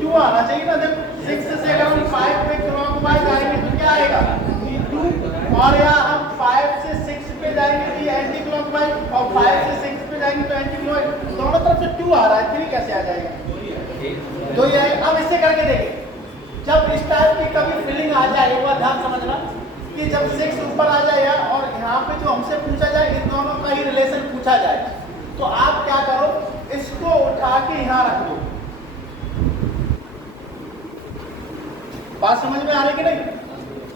2 आना चाहिए ना। जब 6 से अगर हम 5 पे क्लॉकवाइज आएंगे तो क्या आएगा 2, और यहाँ हम 5 से 6 पे जाएंगे तो ये एंटी क्लॉकवाइज, और 5 से 6 पे जाएंगे तो एंटी क्लॉकवाइज। दोनों तरफ से 2 आ रहा है, 3 कैसे आ जाएगा? 2 ही आएगा। अब इससे करके देखें, जब इस टाइप की कभी फीलिंग आ जाए, एक बार ध्यान समझना कि जब 6 ऊपर आ जाए और यहाँ पे जो हमसे पूछा जाए इन दोनों का ही रिलेशन पूछा जाए, तो आप क्या करो इसको उठा के यहाँ रख दो। बात समझ में आ रही कि नहीं?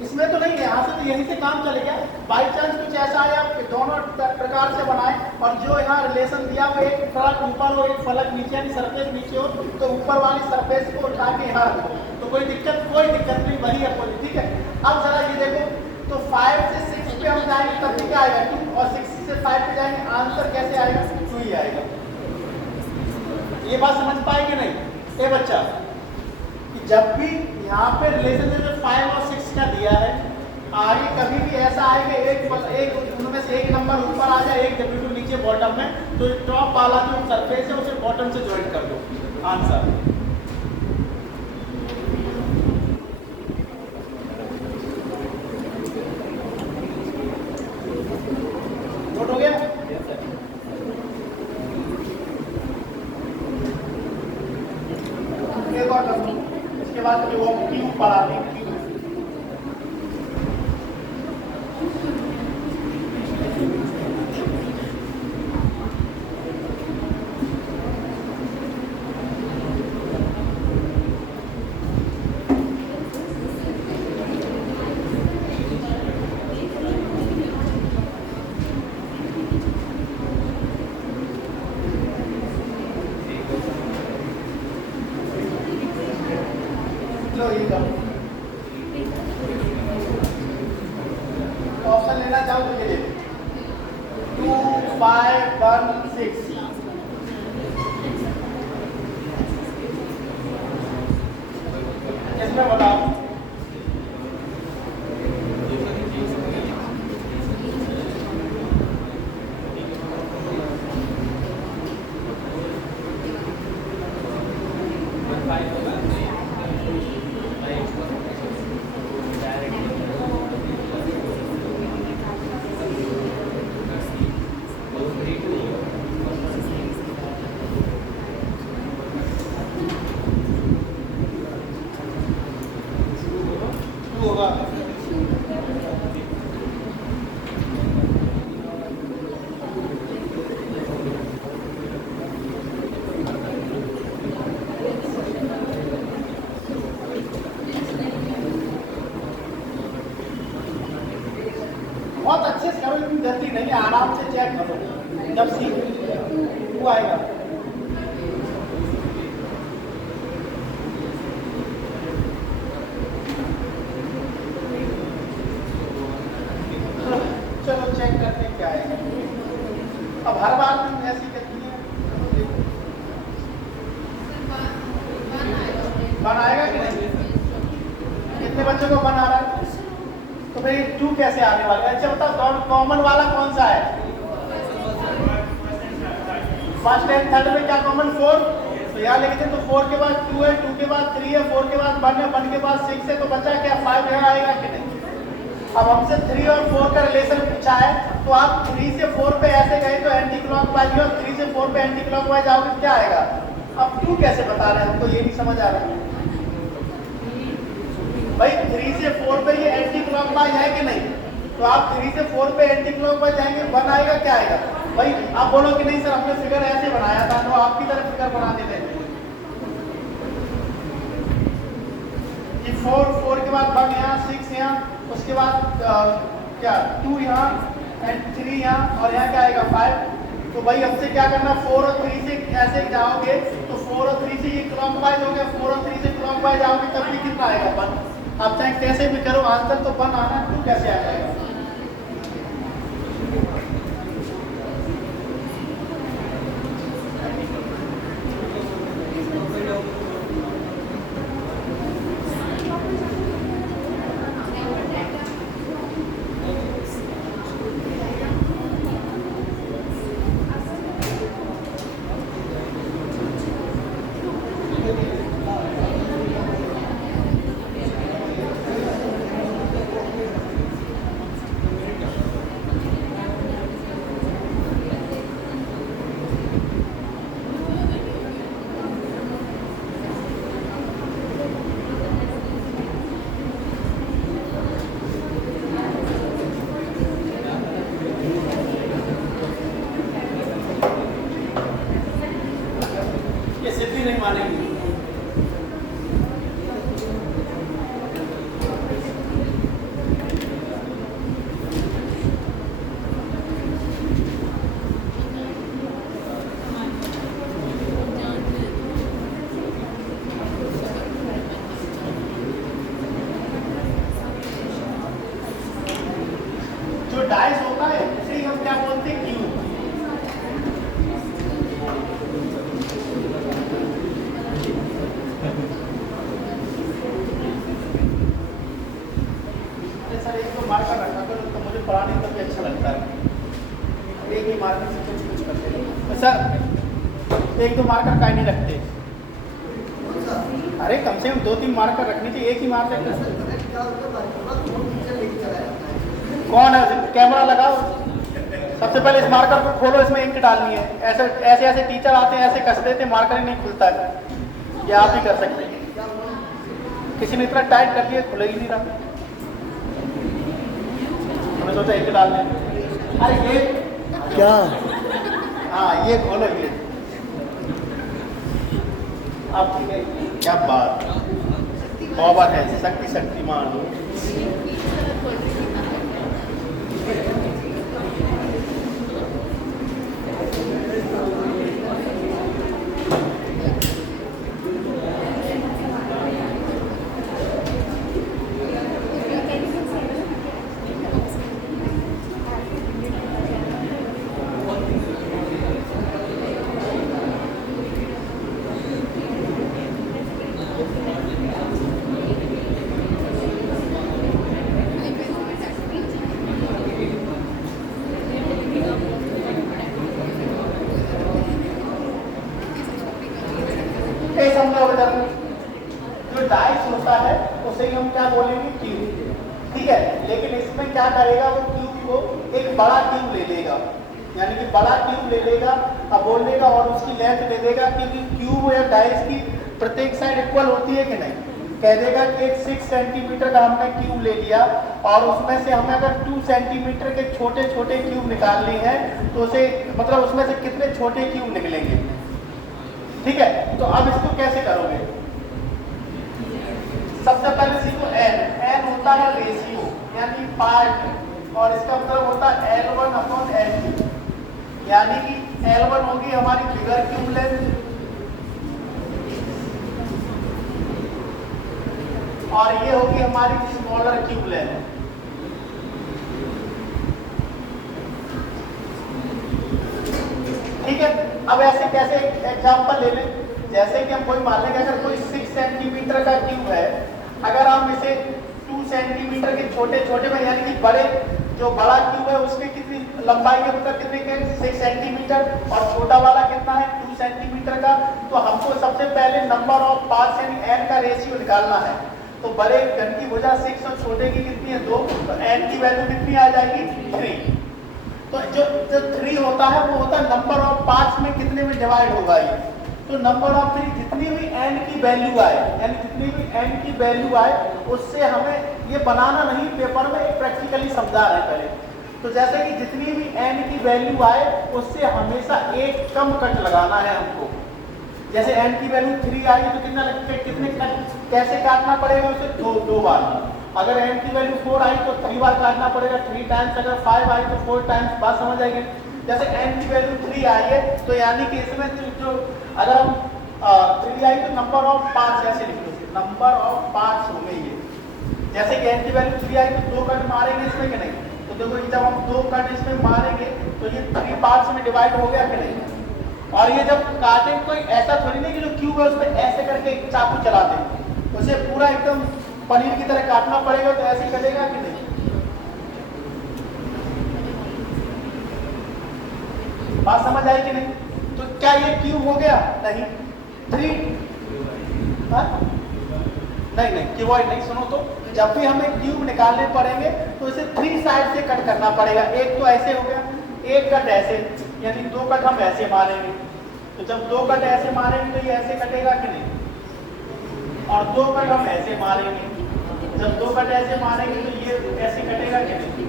इसमें तो नहीं है, यहाँ से तो यहीं से काम चलेगा। बाई चांस कुछ ऐसा है आप दोनों प्रकार से बनाए, और जो यहाँ रिलेशन दिया वो एक फलक ऊपर हो एक फलक नीचे, यानी सरफेस नीचे हो, तो ऊपर वाली सरफेस को उठा के यहाँ रखो, तो कोई दिक्कत नहीं, वही है कोई। ठीक है, अब जरा ये देखो, तो 5 से 6 पे हम जाएंगे तब भी क्या आएगा 2, और 6 से 5 पे जाएंगे आंसर कैसे आएगा 2 ही आएगा। ये बात समझ पाए कि नहीं? ए बच्चा, जब भी यहाँ पे रिलेशन 5 और 6 का दिया है, आगे कभी भी ऐसा आएगा एक उनमें से एक नंबर ऊपर आ जाए, एक W2 नीचे बॉटम में, तो टॉप वाला जो सरफेस है उसे बॉटम से ज्वाइन कर दो आंसर। नोट हो गया? एक और कर दो, इसके बाद जो वो Q ऊपर आती है ऑप्शन लेना चाहो तो ये 2, 5, 1, 6। इसमें बताओ। होगा बहुत अच्छे से करो, इतनी जल्दी नहीं, आराम से चेक करो, जब सीख वो आएगा। चलो चेक करते हैं क्या आएगा। अब हर बार तुम ऐसी करती है, बन आएगा कि नहीं? कितने बच्चों को बन आ रहा है? तो फिर 2 कैसे आने वाले? अच्छा बताओ, कॉमन वाला कौन सा है? फर्स्ट एंड थर्ड में क्या कॉमन? 4। तो यहाँ लिखते हैं, तो 4 के बाद 2 है, 2 के बाद 3 है, 4 के बाद 1 है, 1 के बाद 6 है, तो बचा क्या? 5 यहाँ आएगा कि नहीं? अब हमसे 3 और 4 का रिलेशन पूछा है, तो आप 3 से 4 पे ऐसे गए तो एंटी क्लॉकवाइज, और 3 से 4 पे एंटी क्लॉकवाइज आओगे, क्या आएगा? अब 2 कैसे बता रहे हैं? हमको ये नहीं समझ आ रहा है भाई। 3 से 4 पे ये एंटी क्लॉकवाइज है कि नहीं? तो आप 3 से 4 पे एंटी क्लॉकवाइज जाएंगे, 1 आएगा, क्या आएगा? भाई आप बोलो कि नहीं सर हमने फिगर ऐसे बनाया था, तो आपकी तरफ फिगर बना देते हैं कि 4 के बाद 1 यहाँ, 6 यहाँ, उसके बाद क्या 2 यहाँ एंड 3 यहाँ, और यहाँ क्या आएगा? 5। तो भाई हमसे क्या करना? 4 और 3 से ऐसे जाओगे तो 4 और 3 से ये क्लॉकवाइज हो गया, 4 और 3 से क्लॉकवाइज आओगे तब भी कितना आएगा? 1। आप चाहे कैसे भी करो, आंसर तो 1 आना, 2 कैसे आ जाएगा? ये सिद्धि नहीं मानेंगे। जो डाइस होता है उसे ही हम क्या बोलते हैं? क्यूब। सर एक तो मार्कर रखा करो, तो मुझे पढ़ाने में भी अच्छा लगता है। एक ही मार्कर से कुछ करते हैं तो सर 1-2 मार्कर काहे नहीं रखते? अरे कम से कम 2-3 मार्कर रखनी चाहिए, एक ही मार्कर। कौन है? कैमरा लगाओ, सबसे पहले इस मार्कर को खोलो, इसमें इंक डालनी है। ऐसे ऐसे ऐसे टीचर आते हैं, ऐसे कस देते हैं, मार्कर ही नहीं खुलता है। ये आप ही कर सकते हैं। किसी ने इतना टाइट कर दिया, खुले ही नहीं रहा। हमने सोचा इंक डाल दें। अरे ये क्या? हाँ ये खोलो ये। अब ठीक है, क्या बात, पावर है, शक्तिमान। कहीं समझो इधर जो डाइस होता है उसे ही हम क्या बोलेंगे, क्यूब, ठीक है। लेकिन इसमें क्या करेगा, वो क्यूब को एक बड़ा क्यूब ले लेगा, यानी कि बड़ा क्यूब ले लेगा, अब बोल देगा और उसकी लेंथ दे देगा, क्योंकि क्यूब या डाइस की प्रत्येक साइड इक्वल होती है कि नहीं, कह देगा कि एक 6 सेंटीमीटर का हमने क्यूब ले लिया और उसमें से हमें अगर 2 सेंटीमीटर के छोटे छोटे क्यूब निकालने हैं तो उसे मतलब उसमें से कितने छोटे क्यूब निकलेंगे, ठीक है। तो अब इसको कैसे करोगे, सबसे पहले सीखो एन होता है रेशियो यानी पार्ट, और इसका मतलब होता है L1 अपॉन L2, यानी कि L1 होगी हमारी बिगर क्यूब लेंथ और ये होगी हमारी स्मॉलर क्यूब लेंथ। ठीक है, अब ऐसे कैसे एग्जांपल ले लें, जैसे कि हम कोई मान लेंगे अगर कोई 6 सेंटीमीटर का क्यूब है, अगर हम इसे 2 सेंटीमीटर के छोटे छोटे में, यानी कि बड़े जो बड़ा क्यूब है उसके कितनी लंबाई है, मतलब कितने के 6 सेंटीमीटर और छोटा वाला कितना है 2 सेंटीमीटर का, तो हमको सबसे पहले नंबर ऑफ पार्ट्स यानी n का रेशियो निकालना है। तो बड़े घन की भुजा 6 और छोटे की कितनी है 2, तो n की वैल्यू कितनी आ जाएगी 3। तो जो 3 होता है वो होता है नंबर ऑफ पार्ट्स में कितने में डिवाइड होगा ये, तो नंबर ऑफ 3 जितनी भी n की वैल्यू आए, यानी जितनी भी n की वैल्यू आए उससे हमें ये बनाना नहीं, पेपर में एक प्रैक्टिकली समझा रहे हैं पहले। तो जैसे कि जितनी भी n की वैल्यू आए उससे हमेशा एक कम कट लगाना है हमको, जैसे n की वैल्यू 3 आई तो कितना कितने कट कैसे काटना पड़ेगा उसे दो बार, अगर n की वैल्यू 4 आई तो 3 बार काटना पड़ेगा 3 टाइम्स, अगर 5 आई तो 4 टाइम्स, बात समझ आएगी। जैसे n की वैल्यू 3 आई है तो यानी कि इसमें जो अगर हम 3 आई तो नंबर ऑफ पार्ट्स ऐसे लिख लो, नंबर ऑफ पार्ट्स हो गई है। जैसे कि n की वैल्यू 3 आई तो 2 कट मारेंगे इसमें कि नहीं, तो देखो जब हम 2 कट इसमें मारेंगे तो ये 3 पार्ट्स में डिवाइड हो गया कि नहीं, और ये जब काटेंगे कोई ऐसा थोड़ी नहीं कि जो क्यूब है उसमें ऐसे करके चाकू चला दें, उसे पूरा एकदम पनीर की तरह काटना पड़ेगा, तो ऐसे कटेगा कि नहीं, बात समझ आई कि नहीं। तो क्या ये क्यूब हो गया, नहीं 3 नहीं क्यूबॉइड नहीं, सुनो तो जब भी हमें क्यूब निकालने पड़ेंगे तो इसे 3 साइड से कट करना पड़ेगा, एक तो ऐसे हो गया, एक कट ऐसे, यानी 2 कट हम ऐसे मारेंगे, तो जब 2 कट ऐसे मारेंगे तो ये ऐसे कटेगा कि नहीं, और 2 कट हम ऐसे मारेंगे, जब 2 कट ऐसे मारेंगे तो ये ऐसे कटेगा कि नहीं।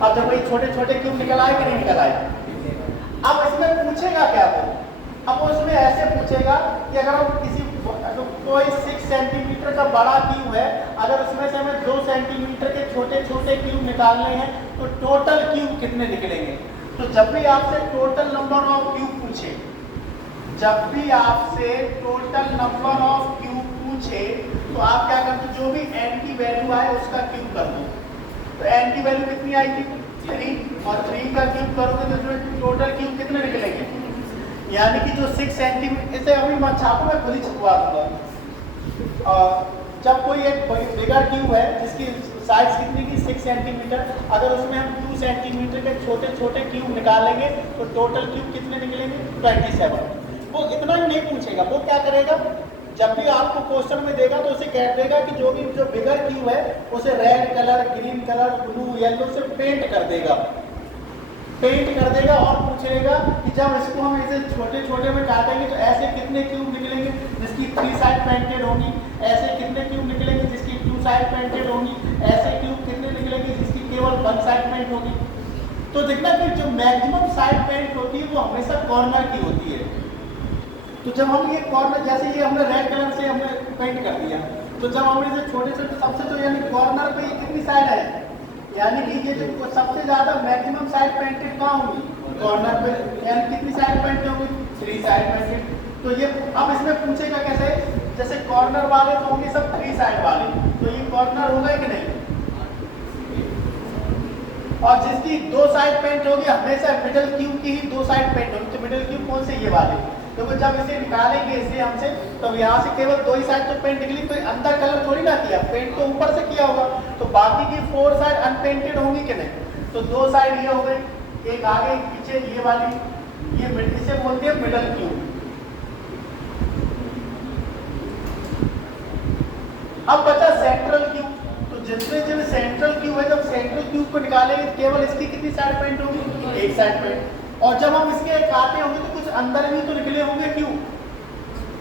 अब जब वही छोटे छोटे क्यूब निकल आए कि नहीं निकल आए, अब इसमें पूछेगा क्या वो, अब वो इसमें ऐसे पूछेगा कि अगर हम किसी कोई 6 सेंटीमीटर का बड़ा क्यूब है, अगर उसमें से हमें 2 सेंटीमीटर के छोटे छोटे क्यूब निकालने हैं तो टोटल क्यूब कितने निकलेंगे। तो जब भी आपसे टोटल नंबर ऑफ क्यूब पूछे, जब भी आपसे टोटल नंबर ऑफ क्यूब पूछे तो आप क्या करते, जो भी n की वैल्यू आए उसका क्यूब कर दो। तो n की वैल्यू कितनी आई थी 3, और 3 का क्यूब करोगे तो टोटल क्यूब कितने निकलेंगे, यानी कि जो 6 सेंटीमीटर, इसे अभी मैं छापू में खुद ही छपवा दूंगा। जब कोई एक बिगर क्यूब है जिसकी साइज कितनी की 6 सेंटीमीटर, अगर उसमें हम 2 सेंटीमीटर के छोटे छोटे क्यूब निकालेंगे तो टोटल क्यूब कितने निकलेंगे 27। वो इतना ही नहीं पूछेगा, वो क्या करेगा, जब भी आपको क्वेश्चन में देगा तो उसे कह देगा कि जो बिगर क्यूब है उसे red colour, green colour, blue, yellow से पेंट कर देगा और पूछेगा कि जब इसको हम ऐसे छोटे छोटे में काटेंगे तो ऐसे कितने क्यूब निकलेंगे जिसकी 3 साइड पेंटेड होंगी, ऐसे कितने क्यूब निकलेंगे जिसकी 2 साइड पेंटेड होंगी, ऐसे क्यूब कितने निकलेंगे जिसकी केवल 1 साइड पेंट होगी। तो देखना कि जो मैक्सिमम साइड पेंट होती है वो हमेशा कॉर्नर की होती है। तो जब हम ये कॉर्नर, जैसे ये हमने रेड कलर से हमने पेंट कर दिया, तो जब हमने इसे छोटे छोटे सबसे तो यानी कॉर्नर पे कितनी साइड है, यानी कि ये जो सबसे ज्यादा मैक्सिमम साइड पेंटेड कहाँ होंगी, कॉर्नर पे, यानी कितनी साइड पेंटेड होंगी 3 साइड पेंटेड। तो ये अब इसमें पूछेगा कैसे, जैसे कॉर्नर वाले तो होंगे सब 3 साइड वाले, तो ये कॉर्नर होगा कि नहीं, और जिसकी 2 साइड पेंट होगी हमेशा मिडिल क्यूब की ही 2 साइड पेंट होगी, तो मिडिल क्यूब कौन से, ये वाले। तो जब इसे निकालेंगे इसे हमसे, तो यहाँ से केवल 2 ही साइड तो पेंट निकली, तो अंदर कलर थोड़ी ना किया, पेंट तो ऊपर से किया होगा, तो बाकी की 4 साइड अनपेंटेड होंगी कि नहीं। तो 2 साइड ये हो गई, एक आगे एक पीछे, ये वाली, ये इसे बोलते हैं मिडल क्यूब। अब बचा सेंट्रल क्यू। तो जिसमें जब सेंट्रल क्यू है, जब सेंट्रल क्यू को निकालेंगे तो केवल इसकी कितनी साइड पॉइंट होगी? एक साइड पॉइंट। और जब हम इसके काटे होंगे तो कुछ अंदर भी तो निकले होंगे क्यू,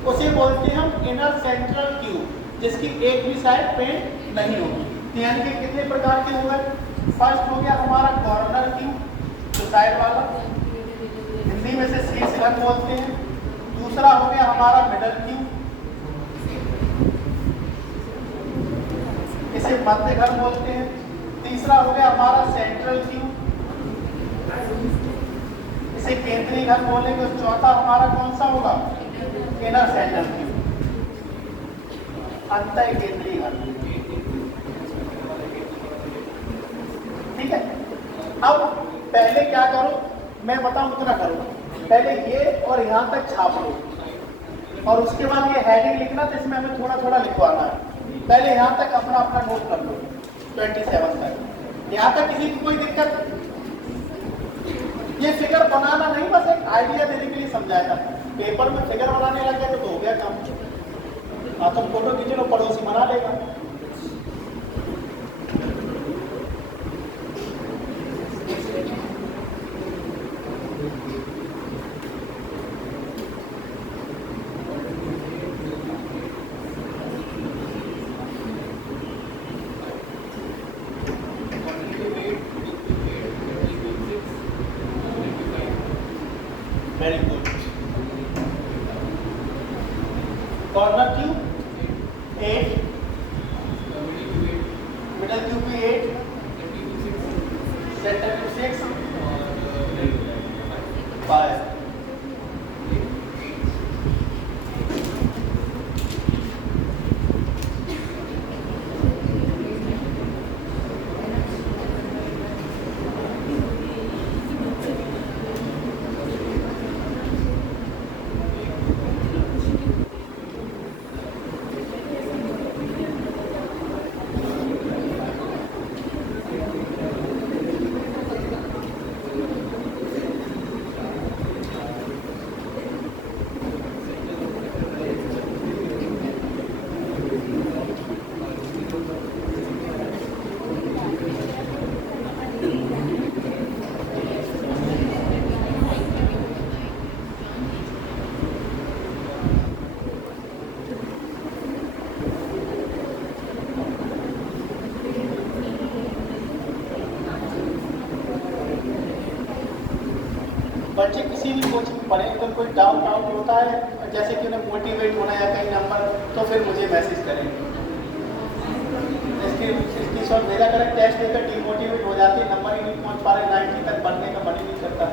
उसे बोलते हैं हम इनर सेंट्रल क्यू, जिसकी एक भी साइड पेंट नहीं होगी। तो यानी कि कितने प्रकार के हो गए? फर्स्ट हो गया हमारा कॉर्नर क्यू, जो साइड वाला, हिंदी में से शीर्ष घर बोलते हैं। दूसरा हो गया हमारा मिडल क्यू, इसे मध्य घर बोलते हैं। तीसरा हो गया हमारा सेंट्रल क्यू, इसे केंद्रीय घर बोलेंगे। चौथा हमारा कौन सा होगा? इनर सेंट्रल क्यू, अंतर केंद्रीय घर। ठीक है। अब पहले क्या करो, मैं बताऊं उतना करो। पहले ये और यहाँ तक छाप लो और उसके बाद ये हेडिंग लिखना, तो इसमें हमें थोड़ा थोड़ा लिखवाना है। पहले यहाँ तक अपना अपना नोट कर लो, 27 तक। यहाँ तक किसी की कोई दिक्कत? ये फिगर बनाना नहीं, बस एक आइडिया देने के लिए समझाया था। पेपर में फिगर बनाने लग गए तो हो गया काम। हाँ, तुम फोटो खींच लो, पड़ोसी बना लेगा। Very good. Corner Q 8, middle Q भी 8, सेंटर क्यू 6, 5। बच्चे किसी भी कोचिंग में पढ़े, अगर कोई डाउट होता है, जैसे कि उन्हें मोटिवेट होना है कई नंबर, तो फिर मुझे मैसेज करें। इसकी शॉर्ट मेरा करेक्ट टेस्ट देकर डिमोटिवेट हो जाती है, नंबर ही नहीं पहुंच पा रहे, 90 तक बढ़ने का मन ही नहीं करता।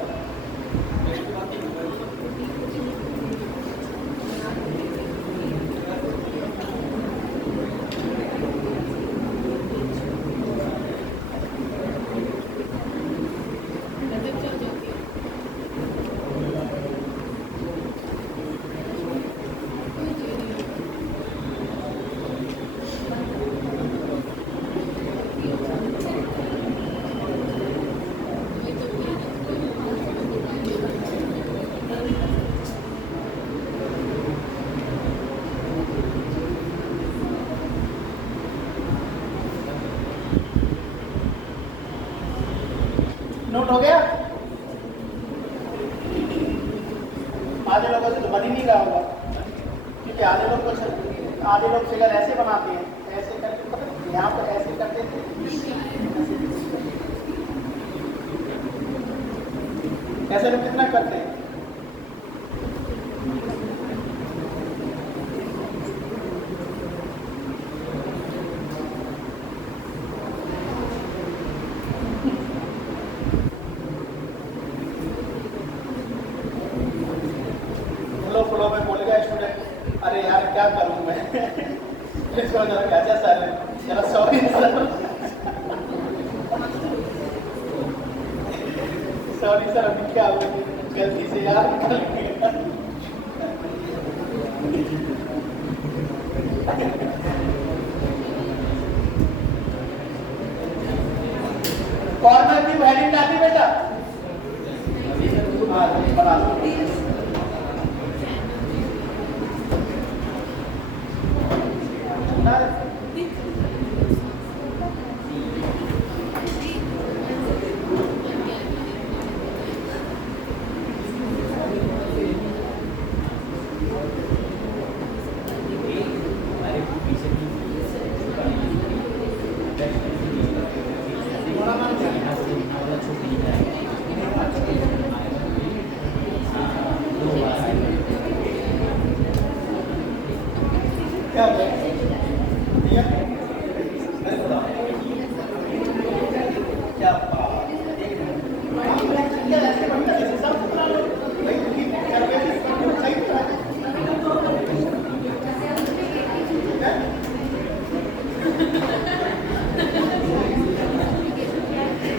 नोट हो गया? आधे लोगों से तो बन ही नहीं रहा होगा, क्योंकि आधे लोग फिगर ऐसे बनाते हैं, ऐसे करके, यहाँ पर ऐसे करते थे, ऐसे लोग कितना करते हैं? फ्लो में बोल गया स्टूडेंट, अरे यार क्या करूं मैं? इसको जरा कैसा सर, जरा सॉरी सर, सॉरी सर, अभी क्या हुआ, गलती से यार निकल गया। कॉर्नर की हेडिंग डाली बेटा, हाँ बना लो। क्या हो गया? क्या बात है, एक मिनट। ये ऐसे बनता है, जैसे सब बना लो। भाई, ठीक है, सर्विस सही तरह है।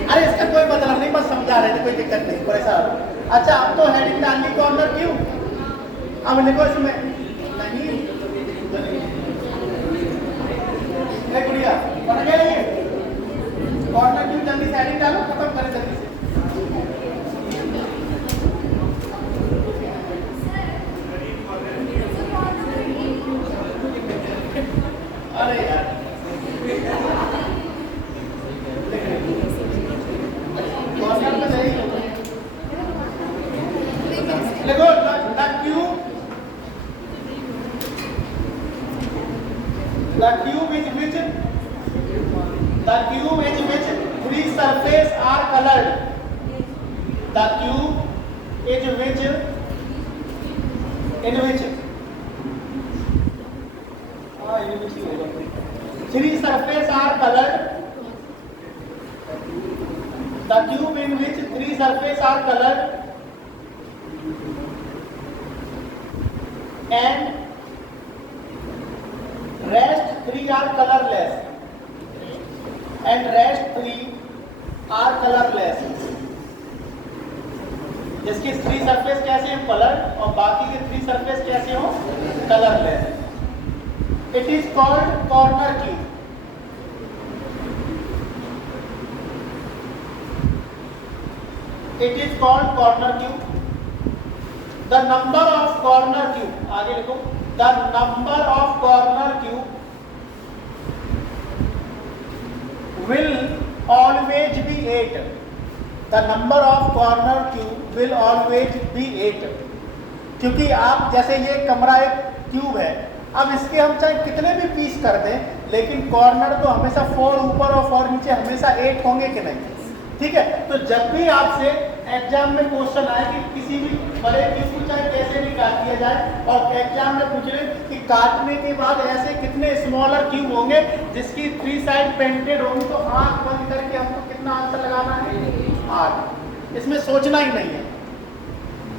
अरे इसका कोई मतलब नहीं, बस समझा रहे थे, कोई दिक्कत नहीं, परेशान। अच्छा, अब तो हेडिंग डालनी कॉर्नर क्यों? अब लिखो इसमें नहीं, गुड़िया पढ़ गए ये कॉर्नर क्यों? जल्दी से हेडिंग डालो, खत्म करें जल्दी से। अरे यार, कॉर्नर में नहीं लिखो the cube is which three surface are colored. The cube is which three surface are colored. The cube in which three surface are colored and rest three are colorless. जिसकी थ्री सरफेस कैसे हैं कलर्ड और बाकी के थ्री सरफेस कैसे हो colourless. It is called corner cube. It is called corner cube. The number of corner cube, आगे लिखो, the number of corner cube will always be 8. The number of corner cube will always be 8. क्योंकि आप जैसे ये कमरा एक क्यूब है, अब इसके हम चाहे कितने भी पीस कर दें, लेकिन कॉर्नर तो हमेशा 4 ऊपर और 4 नीचे हमेशा 8 होंगे कि नहीं? ठीक है, तो जब भी आपसे एग्जाम में क्वेश्चन आए कि किसी भी बड़े क्यूब को चाहे कैसे भी काट दिया जाए और एग्जाम में पूछ ले कि काटने के बाद ऐसे कितने स्मॉलर क्यूब होंगे जिसकी 3 साइड पेंटेड होंगी, तो आंख बंद करके हमको कितना आंसर लगाना है? 8। इसमें सोचना ही नहीं है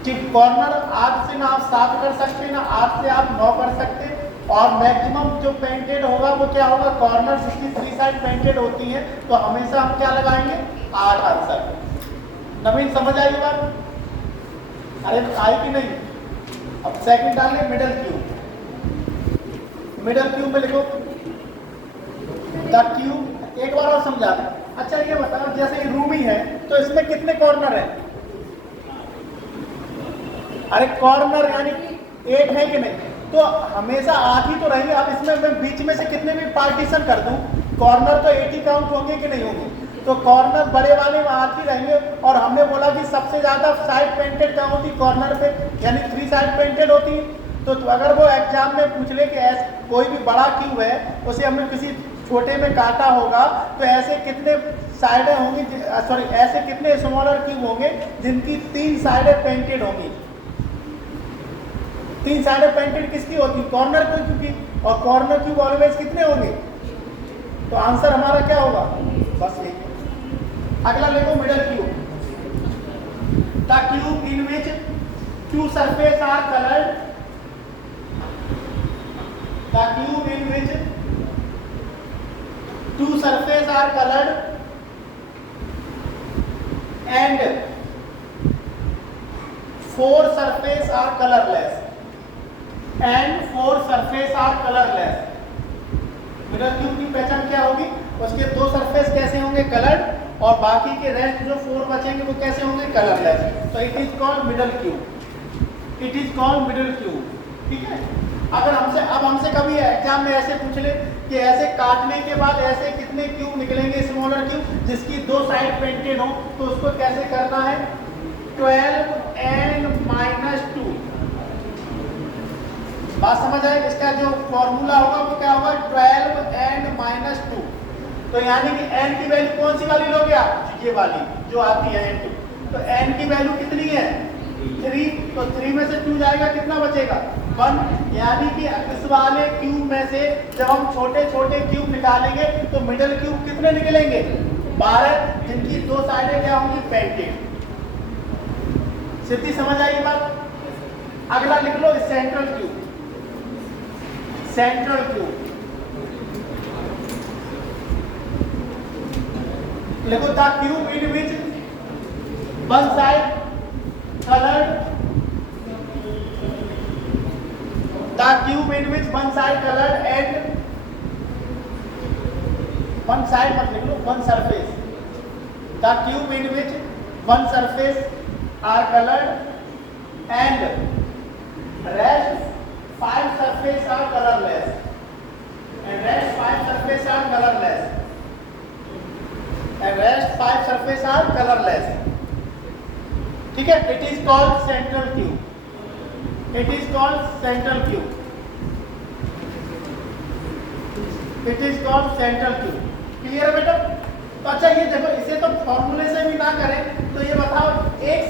कि कॉर्नर 8 से ना आप 7 कर सकते, ना 8 से आप 9 कर सकते, और मैक्सिमम जो पेंटेड होगा वो क्या होगा? कॉर्नर जिसकी 3 साइड पेंटेड होती है तो हमेशा हम क्या लगाएंगे? 8 आंसर। नवीन समझ आई बात? अरे आई कि नहीं? अब सेकंड डालें मिडल क्यूब। मिडल क्यूब में लिखो द क्यूब, एक बार और समझा दें। अच्छा ये बताओ, जैसे ये रूम ही है तो इसमें कितने कॉर्नर है? अरे कॉर्नर यानी 8 है कि नहीं? तो हमेशा 8 ही तो रहेंगे। अब इसमें मैं बीच में से कितने भी पार्टीशन कर दूं, कॉर्नर तो 8 ही काउंट होंगे कि नहीं होंगे? तो कॉर्नर बड़े वाले में 8 ही रहेंगे। और हमने बोला कि सबसे ज्यादा साइड पेंटेड कहाँ होती? कॉर्नर पे, यानी 3 साइड पेंटेड होती है। तो अगर वो एग्जाम में पूछ ले कि ऐसे कोई भी बड़ा क्यूब है, उसे हमने किसी छोटे में काटा होगा, तो ऐसे कितने साइडें होंगी, सॉरी ऐसे कितने स्मॉलर क्यूब होंगे जिनकी 3 साइडें पेंटेड होंगी? 3 साइडें पेंटेड किसकी होती? कॉर्नर क्यूब की। और कॉर्नर क्यूब ऑलवेज कितने होंगे? तो आंसर हमारा क्या होगा? बस यही। अगला देखो middle cube. The cube in which 2 surface are coloured. The cube in which 2 surface are coloured and 4 surface are colorless. Middle cube की पहचान क्या होगी? उसके 2 सरफेस कैसे होंगे? कलर्ड, और बाकी के रेस्ट जो 4 बचेंगे वो कैसे होंगे? कलरलेस। तो it is called middle cube. ठीक है। अगर हमसे कभी एग्जाम में ऐसे पूछ ले कि ऐसे काटने के बाद ऐसे कितने क्यूब निकलेंगे, स्मॉलर क्यूब जिसकी 2 साइड पेंटेड हो, तो उसको कैसे करना है? 12n-2। बात समझ आए? इसका जो फॉर्मूला होगा वो क्या होगा? 12n-2। तो यानी कि n की वैल्यू कौन सी वाली लोगे आप? ये वाली जो आती है n2। तो n की वैल्यू कितनी है? 3। तो 3 में से 2 जाएगा, कितना बचेगा? 1, यानी कि इस वाले क्यूब में से जब हम छोटे छोटे क्यूब निकालेंगे तो मिडल क्यूब कितने निकलेंगे? 12, जिनकी दो साइडें क्या होंगी? पेंटेड। सीधी समझ आई बात? अगला लिख लो सेंट्रल क्यूब। सेंट्रल क्यूब लिखो the cube in which one side colored, the cube in which one side colored and one side मत लिख लो, one surface, the cube in which one surface are colored and rest 5 surface are colorless, and rest 5 surface are colorless, and rest 5 surface are colorless. ठीक है, it is called central cube. It is called central cube. It is called central cube. Clear है बेटा? तो अच्छा ये देखो, इसे तो फॉर्मूले से भी ना करें तो ये बताओ, एक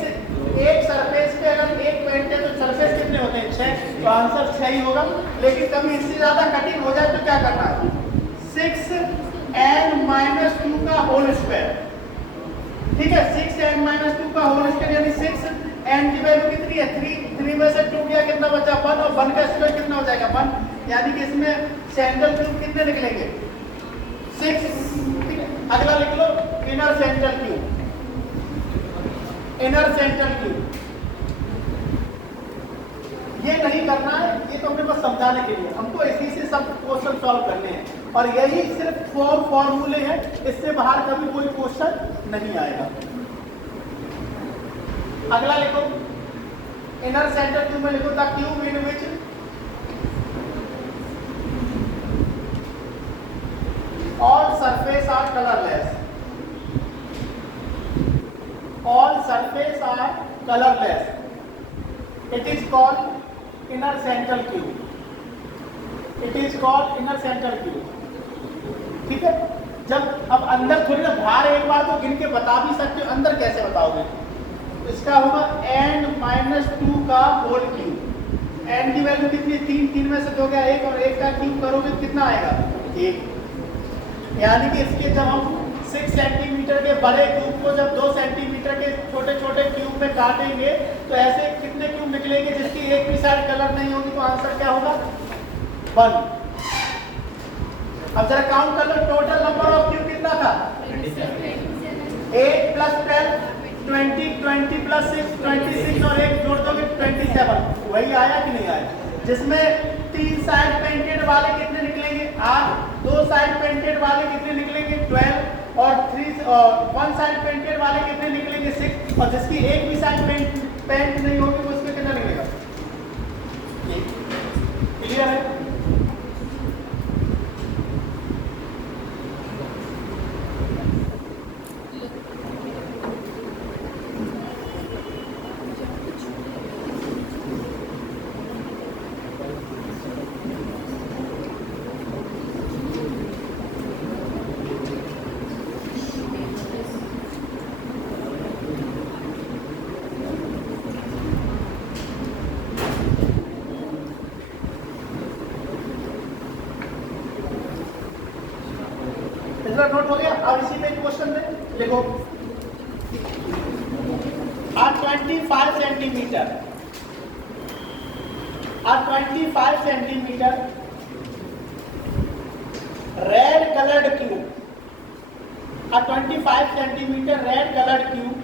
सरफेस पे अगर एक पॉइंट है तो सरफेस कितने होते हैं? 6, तो आंसर 6 ही होगा। लेकिन कभी इससे ज्यादा कटिंग हो जाए तो क्या करना है? 6n-2 का होल स्क्वायर। ठीक है, 6n-2 का होल स्क्वायर यानी 6n की वैल्यू कितनी है? 3 में से 2 गया, कितना बचा? 1, और 1 का स्क्वायर कितना हो जाएगा? 1, यानी कि इसमें सेंट्रल क्यूब कितने निकलेंगे? 6। ठीक है, अगला लिख लो inner central cube. Inner central cube ये नहीं करना है, ये तो अपने पास समझाने के लिए, हमको इसी से सब क्वेश्चन सॉल्व करने हैं और यही सिर्फ 4 फॉर्मूले हैं, इससे बाहर कभी कोई क्वेश्चन नहीं आएगा। अगला लिखो इनर सेंट्रल क्यूब में लिखो the cube in which all surface are colorless, all surface are colorless, it is called inner central cube, it is called inner central cube। ठीक है, जब अब अंदर थोड़ी ना बाहर एक बार तो गिन के बता भी सकते हो, अंदर कैसे बताओगे? इसका होगा n-2 का होल क्यूब। n की वैल्यू कितनी है? 3 में से 2 गया 1, और 1 का क्यूब करोगे तो कितना आएगा? 1। यानी कि इसके जब हम 6 सेंटीमीटर के बड़े क्यूब को जब 2 सेंटीमीटर के छोटे छोटे क्यूब में काटेंगे तो ऐसे कितने क्यूब निकलेंगे जिसकी एक भी साइड कलर नहीं होगी? तो आंसर क्या होगा? 1। अब जरा काउंट कर लो, टोटल नंबर ऑफ क्यूब कितना था? 8 प्लस 12 20, 20 प्लस 6 26, और 1 जोड़ दोगे 27। वही आया कि नहीं आया? जिसमें 3 साइड पेंटेड वाले कितने निकलेंगे? 8, 2 साइड पेंटेड वाले कितने निकलेंगे? 12, और 1 साइड पेंटेड वाले कितने निकलेंगे? 6, और जिसकी एक भी साइड पेंट नहीं होगी तो उसमें कितना निकलेगा? क्लियर है? नोट हो गया? अब इसी में क्वेश्चन में लिखो a 25 centimetre red coloured cube, a 25 centimetre red coloured cube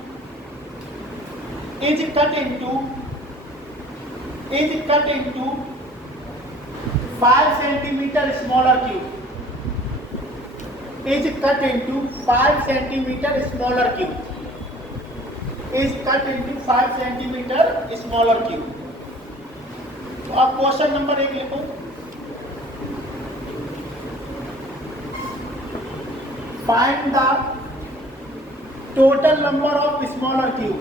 is cut into 5 centimeter smaller cube, is cut into 5 centimeter smaller cube, is cut into 5 centimeter smaller cube। तो अब क्वेश्चन नंबर 1 लिखो, find the total number of smaller cube.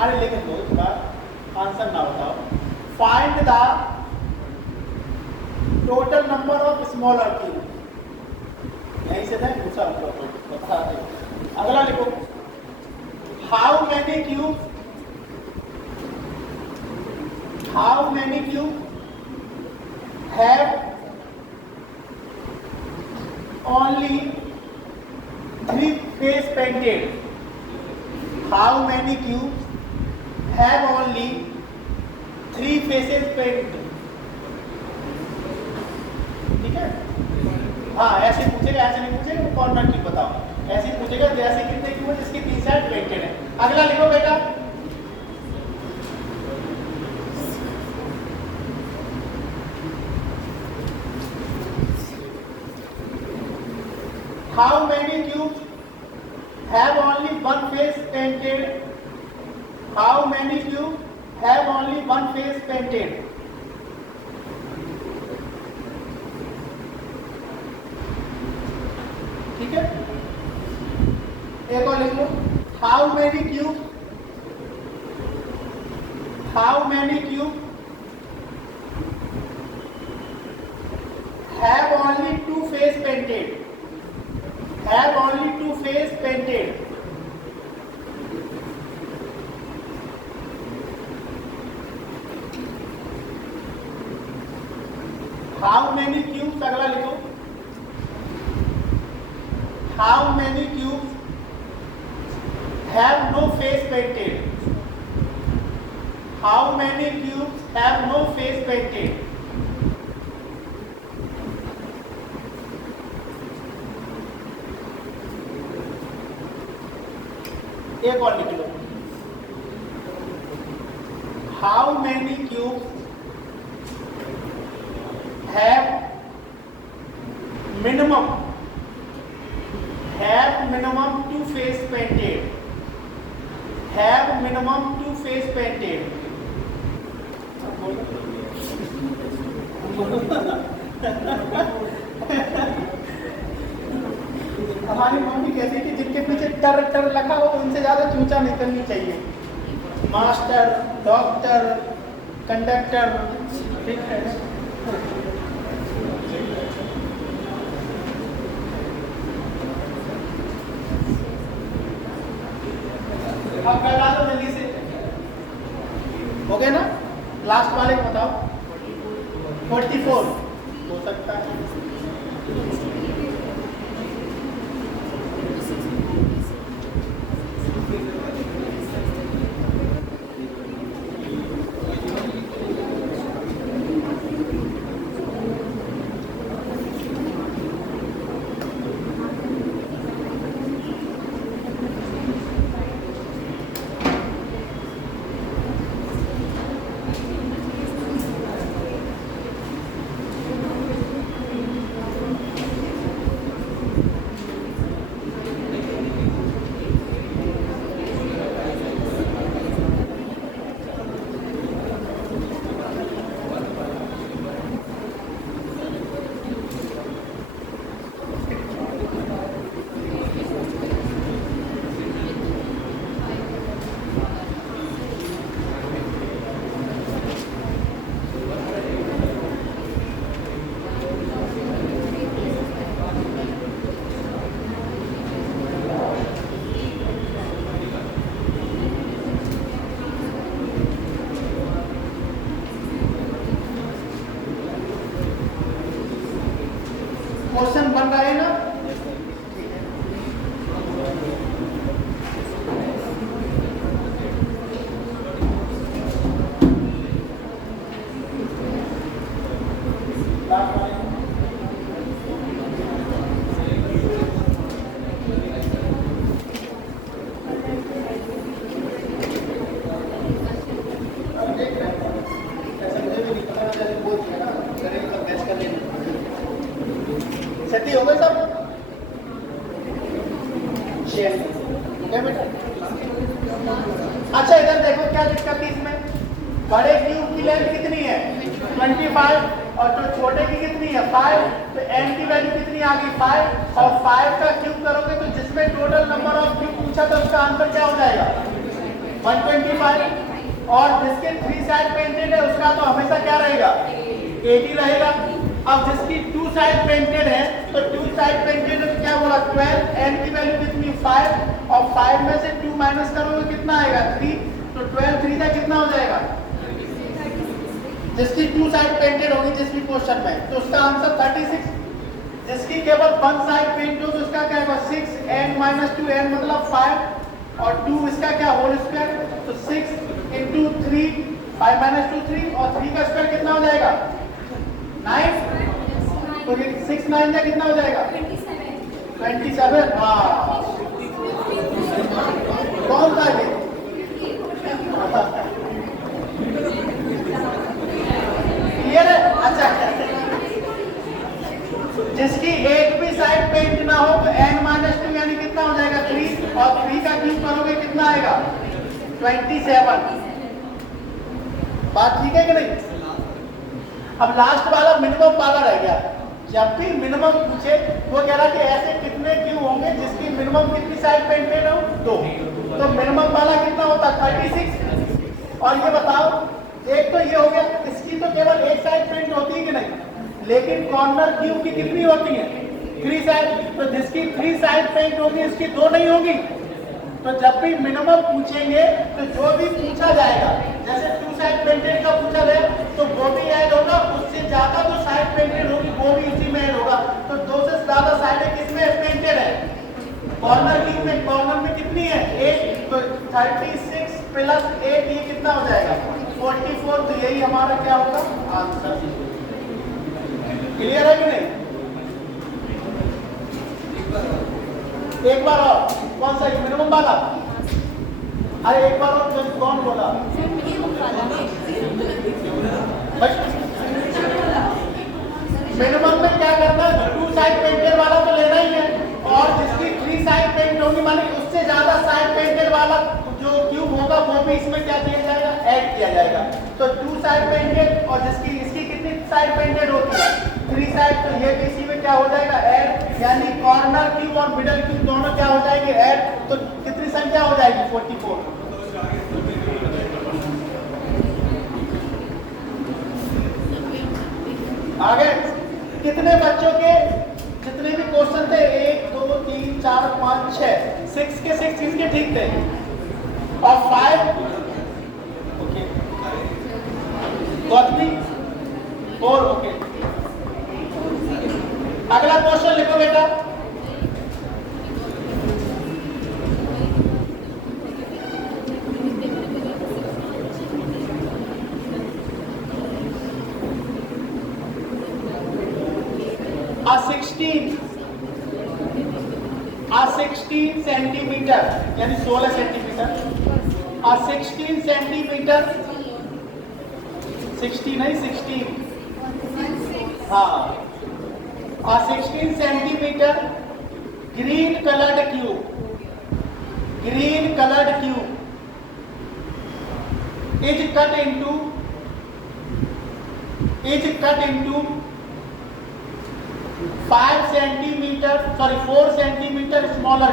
अरे लेकिन दो बार आंसर ना बताओ। Find the total number of smaller cube, यहीं से था दूसरा बता दे। अगला लिखो, how how many cube have only 3 face painted? How many cube have only 3 faces painted? ठीक है, हाँ ऐसे पूछेगा, ऐसे नहीं पूछेगा वो कॉर्नर क्यूब बताओ, ऐसे पूछेगा जैसे कितने क्यूब है जिसकी 3 साइड पेंटेड है। अगला लिखो बेटा, how many cube have only 1 face painted? How many cube have only 1 face painted? ठीक है, एक और लिख लो, how many cube have only 2 face painted? Have only 2 face painted? How many cubes, अगला लिखो, how many cubes have no face painted? How many cubes have no face painted? एक और लिख लो, how many cubes have minimum 2 face painted? Have minimum 2 face painted? हमारी मम्मी कहती कि जिनके पीछे टर टर लगा हो उनसे ज्यादा चूचा निकलनी चाहिए। मास्टर, डॉक्टर, कंडक्टर, ठीक है। अब कर डालो जल्दी से, हो गया ना? लास्ट वाले को बताओ, 44 हो सकता है। क्वेश्चन बन रहा है ना? सती हो गए सब? बेटा अच्छा इधर देखो क्या दिक्कत है इसमें। बड़े क्यूब की लेंथ कितनी है 25 और जो छोटे की कितनी है 5, तो n की वैल्यू कितनी आ गई 5 और 5 का क्यूब करोगे तो जिसमें टोटल नंबर ऑफ क्यूब पूछा था उसका आंसर क्या हो जाएगा 125 और जिसके 3 साइड पेंटेड है उसका तो हमेशा क्या रहेगा 80 रहेगा। अब जिसकी 2 साइड पेंटेड है तो 2 साइड पेंटेड में क्या बोला 12, n की वैल्यू कितनी 5 और 5 में से 2 माइनस करोगे कितना आएगा 3, तो 12 3 का कितना हो जाएगा जिसकी टू साइड पेंटेड होगी जिसकी क्वेश्चन में, तो उसका आंसर 36। जिसकी केवल वन साइड पेंट हो तो उसका क्या होगा 6n-2 n मतलब 5 और 2 इसका क्या होल स्क्वायर, तो 6 × 3 5 - 2 3 और 3 का स्क्वायर कितना हो जाएगा 9, तो ये 6 9 का कितना हो जाएगा 27। हाँ कौन सा है क्लियर है? अच्छा जिसकी एक भी साइड पेंट ना हो तो n-2 यानी कितना हो जाएगा 3 और 3 का क्यूब करोगे कितना आएगा 27। बात ठीक है कि नहीं? अब लास्ट वाला मिनिमम वाला रह गया। जब भी मिनिमम पूछे वो कह रहा कि ऐसे कितने क्यूब होंगे जिसकी मिनिमम कितनी साइड पेंटेड हो 2, तो मिनिमम वाला कितना होता है 36। और ये बताओ एक तो ये हो गया, इसकी तो केवल एक साइड पेंट होती है कि नहीं, लेकिन कॉर्नर क्यूब की कितनी होती है 3 साइड, तो जिसकी 3 साइड पेंट होगी इसकी 2 नहीं होगी। तो जब भी मिनिमम पूछेंगे तो जो भी पूछा जाएगा, जैसे 2 साइड पेंटेड का पूछा गया तो वो भी ऐड होगा, उससे ज्यादा जो साइड पेंटेड होगी वो भी उसी में ऐड होगा। तो 2 से ज्यादा साइडें किसमें पेंटेड है कॉर्नर क्यूब में, कॉर्नर में कितनी है 8, तो 36 + 8 ये कितना हो जाएगा 44। तो यही हमारा क्या होगा आंसर। क्लियर है कि नहीं? एक बार और कौन सा मिनिमम वाला? अरे एक बार और कौन बोला? मिनिमम में क्या करना है 2 साइड पेंटेड वाला तो लेना ही है, और जिसकी 3 साइड पेंट होगी माने उससे ज्यादा साइड पेंटेड वाला जो क्यूब होगा वो भी इसमें क्या किया जाएगा ऐड किया जाएगा। तो 2 साइड पेंटेड और जिसकी इसकी कितनी साइड पेंटेड होती है 3 साइड, तो ये भी इसी में क्या हो जाएगा ऐड, यानी कॉर्नर क्यूब और मिडल क्यूब दोनों क्या हो जाएंगे ऐड। तो कितनी संख्या हो जाएगी 44। आगे कितने बच्चों के जितने भी क्वेश्चन थे 1 2 3 4 5 6 6 के 6 इसके ठीक थे और 5 ओके गौतमी 4 ओके। अगला क्वेश्चन लिखो बेटा। A 16 सेंटीमीटर यानी 16 सेंटीमीटर, A 16 सेंटीमीटर 60 नहीं 16 हाँ, A 16 centimetre green coloured cube is cut into 4 centimetre smaller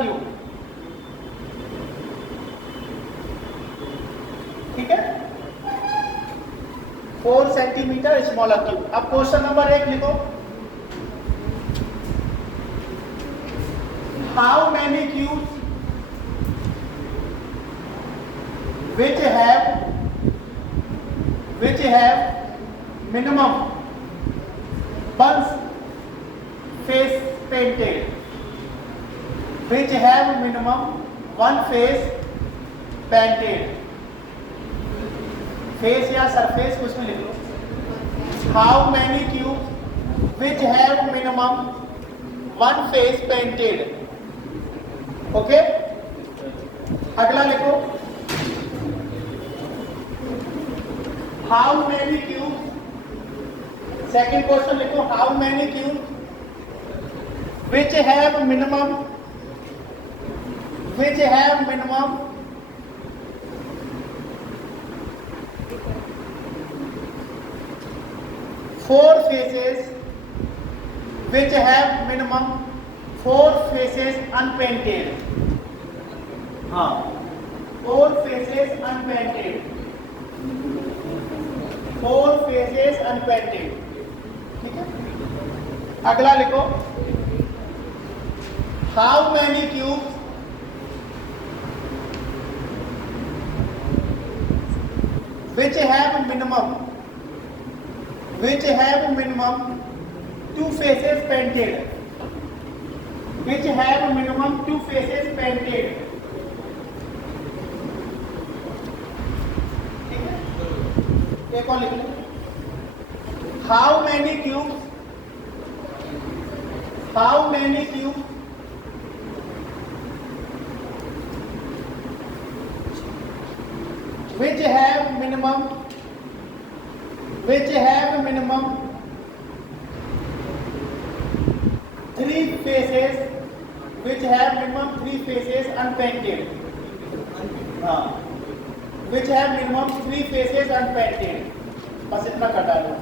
cube, ठीक है 4 सेंटीमीटर स्मॉलर क्यूब। अब क्वेश्चन नंबर 1 लिखो। How many cubes which have minimum one face painted, which have minimum one face painted, face या surface कुछ में लिख लो। How many cubes which have minimum one face painted, okay? अगला लिखो। How many cubes, second question लिखो, how many cubes which have minimum 4 faces, which have minimum 4 faces unpainted, हाँ 4 faces unpainted, 4 faces unpainted, ठीक है। अगला लिखो। How many cubes which have minimum two faces painted, which have minimum two faces painted. ठीक है, एक और लिख लो. How many cubes which have minimum three faces unpainted. Which have minimum three faces unpainted. बस इतना कटा लो.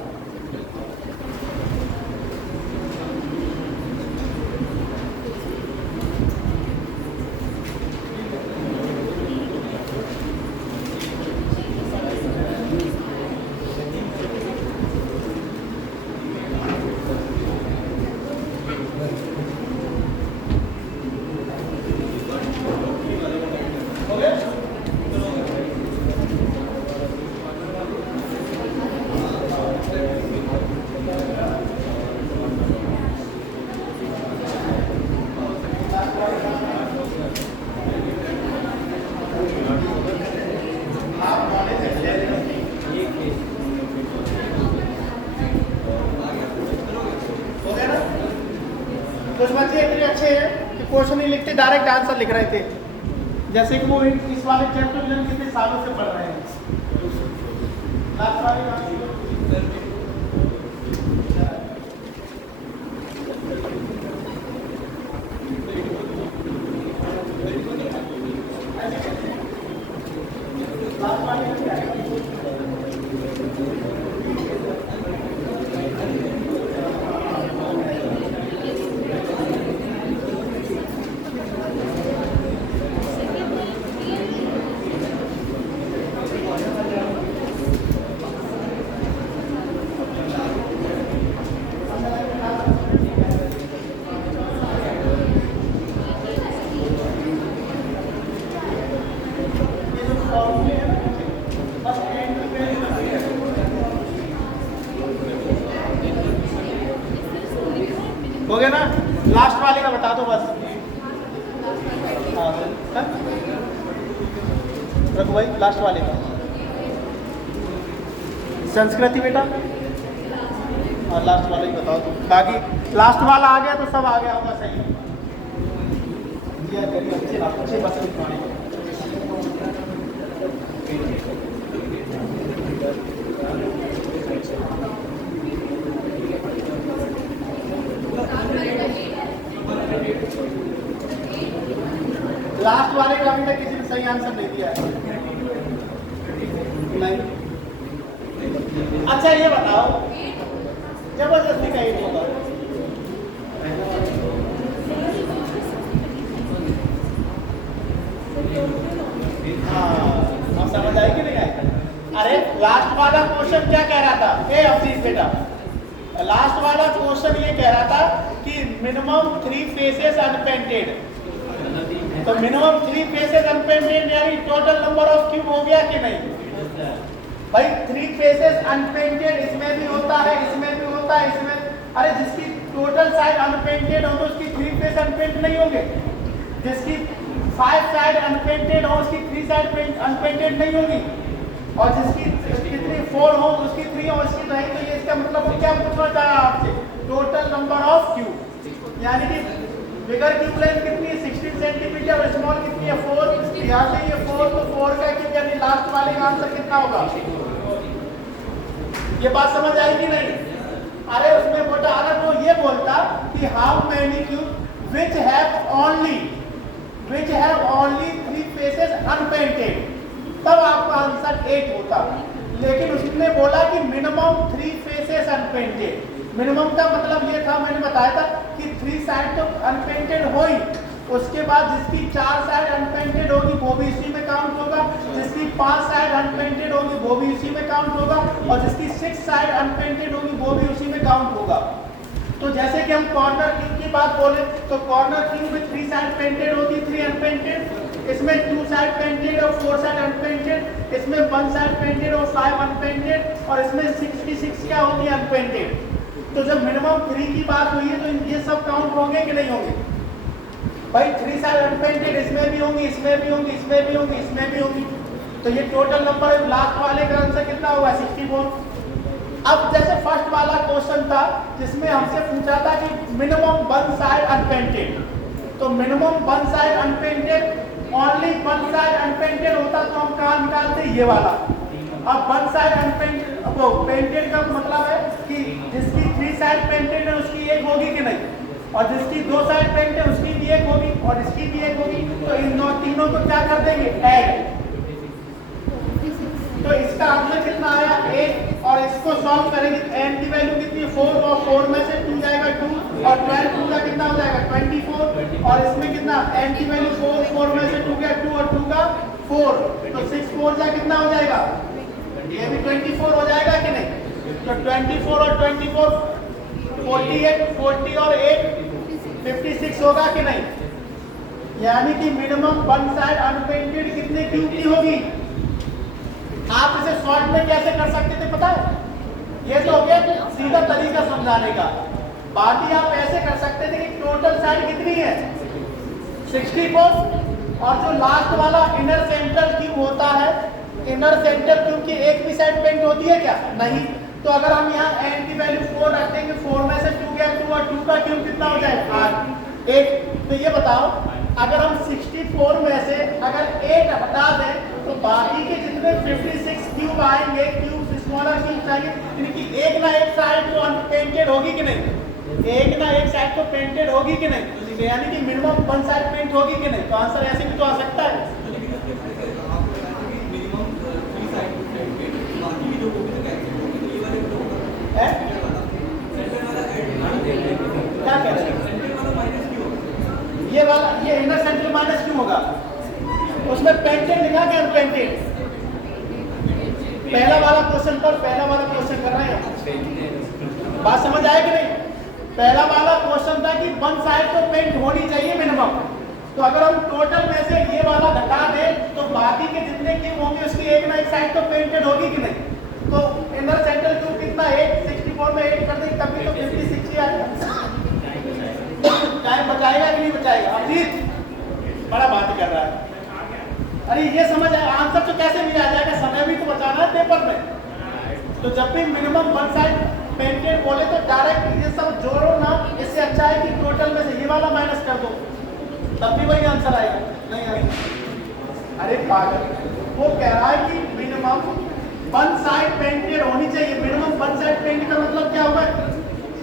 कुछ बच्चे इतने अच्छे हैं कि क्वेश्चन नहीं लिखते, डायरेक्ट आंसर लिख रहे थे, जैसे कि वो इस वाले चैप्टर में कितने सालों से पढ़ रहे हैं. लास्ट वाले हो गया ना. लास्ट वाले का बता दो बस. रघु भाई लास्ट वाले का. संस्कृति बेटा, और लास्ट वाले ही बताओ तुम. बाकी लास्ट वाला आ गया तो सब आ गया होगा सही. अच्छे बस लिखवाने. लास्ट वाले का अभी तक किसी ने सही आंसर नहीं दिया है. नहीं. अच्छा ये बताओ, जबरदस्ती का एक होगा. हाँ, आप समझ आए कि नहीं आए? अरे लास्ट वाला क्वेश्चन क्या कह रहा था? ए अफसीस बेटा, लास्ट वाला क्वेश्चन ये कह रहा था कि मिनिमम थ्री फेसेस अनपेंटेड. तो मिनिमम थ्री फेसेस अनपेंटेड यानी टोटल नंबर ऑफ क्यूब हो गया कि नहीं भाई? थ्री फेसेस अनपेंटेड इसमें भी होता है, इसमें भी होता है, इसमें. अरे जिसकी टोटल साइड अनपेंटेड हो तो उसकी थ्री फेस अनपेंटेड नहीं होंगे. जिसकी 5 साइड अनपेंटेड हो उसकी 3 साइड अनपेंटेड नहीं होगी. और जिसकी कितनी 4 हो उसकी 3 हो, उसकी नहीं. तो ये इसका मतलब क्या पूछना चाह रहा आपसे? Total number of cube. यानी कि बिगर क्यूब लेंथ कितनी है? 16 सेंटीमीटर. और स्मॉल कितनी है? 4. यहाँ से ये 4 तो 4 का क्यूब यानी लास्ट वाले का आंसर कितना होगा? ये बात समझ आएगी नहीं? अरे उसमें बोलता, अगर वो ये बोलता कि how many cube which have only 3 faces unpainted, तब आपका आंसर 8 होता. लेकिन उसने बोला कि मिनिमम 3 फेसेस अनपेंटेड. मिनिमम का मतलब ये था, मैंने बताया था कि 3 साइड तो अनपेंटेड हो ही, उसके बाद जिसकी 4 साइड अनपेंटेड होगी वो भी इसी में काउंट होगा, जिसकी 5 साइड अनपेंटेड होगी वो भी इसी में काउंट होगा, और जिसकी 6 साइड अनपेंटेड होगी वो भी उसी में काउंट होगा. तो जैसे कि हम कॉर्नर किंग की बात बोले तो कॉर्नर किंग में 3 साइड पेंटेड होगी, 3 अनपेंटेड. इसमें 2 साइड पेंटेड और 4 साइड अनपेंटेड, इसमें 1 साइड पेंटेड और 5 अनपेंटेड, और इसमें 66 क्या होगी अनपेंटेड। तो जब मिनिमम 3 की बात हुई है तो ये सब काउंट होंगे कि नहीं होंगे भाई? 3 साइड अनपेंटेड इसमें भी होंगी, इसमें भी होंगी, इसमें भी होंगी, इसमें भी होंगी। तो ये टोटल नंबर लास्ट वाले का आंसर कितना होगा? 64। अब जैसे फर्स्ट वाला क्वेश्चन था जिसमें हमसे पूछा था कि मिनिमम 1 साइड अनपेंटेड, तो minimum 1 side unpainted, only 1 side unpainted होता तो हम कहाँ निकालते? ये वाला। अब 1 साइड अनपेंटेड, वो पेंटेड का मतलब है कि जिसकी 3 साइड पेंटेड है उसकी एक होगी कि नहीं, और जिसकी 2 साइड पेंटेड है उसकी भी एक होगी और इसकी भी एक होगी। तो इन तीनों को क्या कर देंगे? ऐड। तो इसका आंसर कितना आया? 8। और इसको सॉल्व करेंगे तो n की वैल्यू कितनी है? 4, और 4 में से 2 जाएगा 2, और 12 2 का कितना हो जाएगा? 24। और इसमें कितना? n की वैल्यू 4, 4 में से 2 गया 2 और 2 का 4, तो 6 4 जा कितना हो जाएगा? ये भी 24 हो जाएगा कि नहीं? तो 24 और 24 48, 40 और 8 56 होगा कि नहीं? यानी कि मिनिमम 1 साइड अनपेंटेड कितने क्यूब की होगी? आप इसे शॉर्ट में कैसे कर सकते थे पता है? ये तो हो गया सीधा तरीका समझाने का। बाकी आप ऐसे कर सकते थे कि टोटल साइड कितनी है? 64, और जो लास्ट वाला इनर सेंट्रल क्यूब होता है, इनर सेंट्रल क्यूब की एक भी साइड पेंट होती है क्या? नहीं। तो अगर हम यहाँ n की वैल्यू 4 रख देंगे, 4 में से 2 गया 2, और 2 का क्यूब कितना हो जाएगा? 8। 8। तो ये बताओ अगर हम 64 में से अगर 8 हटा दें तो बाकी के जितने 56 क्यूब आएंगे, क्यूब स्मॉलर क्यूब आएंगे, इनकी एक ना एक साइड तो अनपेंटेड होगी कि नहीं? एक ना एक साइड तो पेंटेड होगी कि नहीं? यानी कि मिनिमम 1 साइड पेंट होगी कि नहीं? तो आंसर ऐसे भी तो आ सकता है। क्या कह रहे हैं? ये वाला, ये इनर सेंट्रल माइनस क्यों होगा? उसमें पेंटेड लिखा क्या अनपेंटेड? पहला वाला क्वेश्चन पर पहला वाला क्वेश्चन कर रहे हैं, बात समझ आए कि नहीं? पहला वाला क्वेश्चन था कि 1 साइड तो पेंट होनी चाहिए मिनिमम। तो अगर हम टोटल में से ये वाला घटा दें तो बाकी के जितने क्यूब होंगे उसकी एक ना एक साइड तो पेंटेड होगी कि नहीं? तो इनर सेंट्रल क्यूब कितना? 8। 64 में 8 कर दें तभी तो 56 ही आएगा। टाइम बचाएगा कि नहीं बचाएगा? अजीत बड़ा बात कर रहा है। अरे ये समझ आए आंसर तो कैसे भी आ जाएगा, समय भी तो बचाना है पेपर में। तो जब भी मिनिमम 1 साइड पेंटेड बोले तो डायरेक्ट ये सब जोड़ो ना, इससे अच्छा है कि टोटल में से ये वाला माइनस कर दो, तब भी वही आंसर आएगा। नहीं आएगा। अरे पागल, वो कह रहा है कि मिनिमम 1 साइड पेंटेड होनी चाहिए। मिनिमम 1 साइड पेंटेड का मतलब क्या होगा?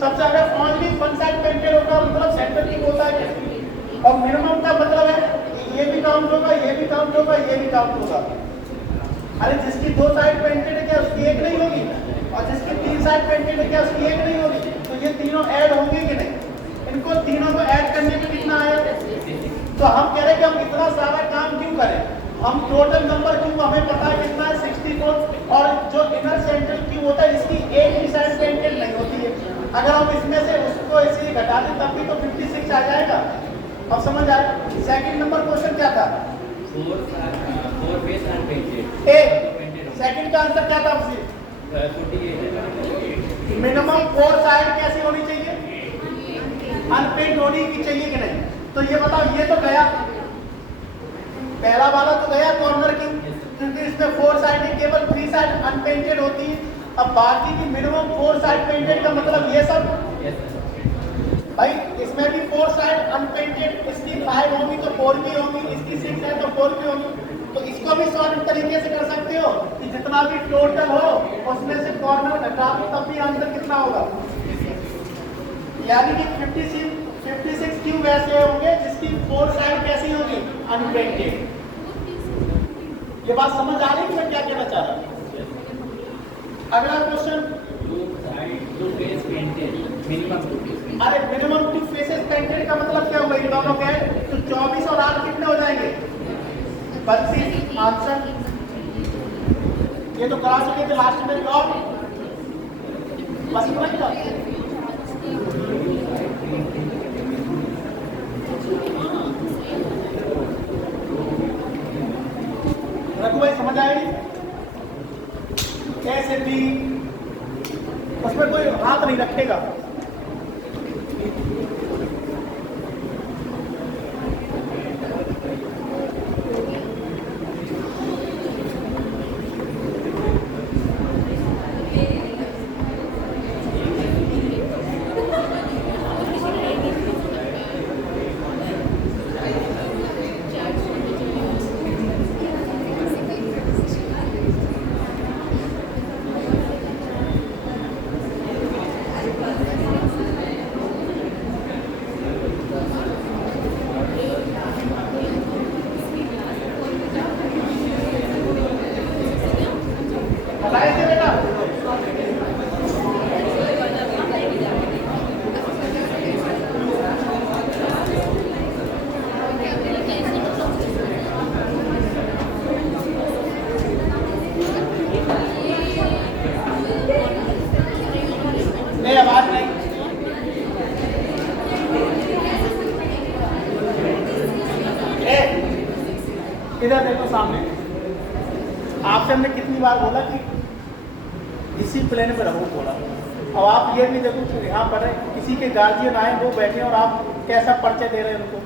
सबसे अगर ओनली 1 साइड पेंटेड होगा मतलब सेंटर की होता है, और मिनिमम का मतलब है ये भी काउंट होगा, ये भी काउंट होगा, ये भी काउंट होगा। अरे जिसकी 2 साइड पेंटेड है क्या उसकी एक नहीं होगी? और जिसकी 3 साइड पेंटेड है क्या उसकी एक नहीं होगी? तो ये तीनों ऐड होंगे कि नहीं? इनको तीनों को ऐड करने में कितना आया? तो हम कह रहे हैं कि हम इतना सारा काम क्यों करें? हम टोटल नंबर क्यूब हमें पता है कितना है 64, और जो इनर सेंट्रल क्यूब होता है इसकी एक भी साइड पेंटेड नहीं होती है। अगर हम इसमें से उसको इसलिए घटा दें तब भी तो 56 आ जाएगा। अब समझ आए? सेकंड नंबर क्वेश्चन क्या था? 4 फेस अनपेंटेड। ए सेकंड का आंसर क्या था आपसे? मिनिमम 4 साइड कैसी होनी चाहिए? अनपेंट होनी की चाहिए कि नहीं? तो ये बताओ, ये तो गया पहला वाला तो गया कॉर्नर की, क्योंकि इसमें 4 साइड है, केवल 3 साइड अनपेंटेड होती है। अब बाकी की मिनिमम 4 साइड पेंटेड का मतलब ये सब भाई, इसमें भी 4 साइड अनपेंटेड, इसकी 5 होगी तो 4 भी होगी, इसकी 6 है तो 4 भी होगी। तो इसको भी सॉल्व तरीके से कर सकते हो कि जितना भी टोटल हो उसमें से कॉर्नर घटा दो तब भी आंसर कितना होगा? यानी कि 56 क्यूब ऐसे होंगे जिसकी 4 साइड कैसी होगी? अनपेंटेड। ये बात समझ आ रही कि मैं क्या कहना चाह रहा हूँ? अगला क्वेश्चन, अरे मिनिमम 2 फेसेस पेंटेड का मतलब क्या हुआ? इन दोनों के तो 24 और 8 कितने हो जाएंगे? 32 आंसर। ये तो करा सके थे लास्ट में और बस इतना ही था। रघु भाई समझ आएगी? ए से बी, उसमें कोई हाथ नहीं रखेगा। बताए थे बेटा? नहीं, आवाज नहीं। इधर देखो सामने। आपसे हमने कितनी बार बोला कि इसी प्लेन पे रहो थोड़ा। अब आप ये भी देखो कि यहाँ पर किसी के गार्जियन आए, वो बैठे और आप कैसा परिचय दे रहे हैं उनको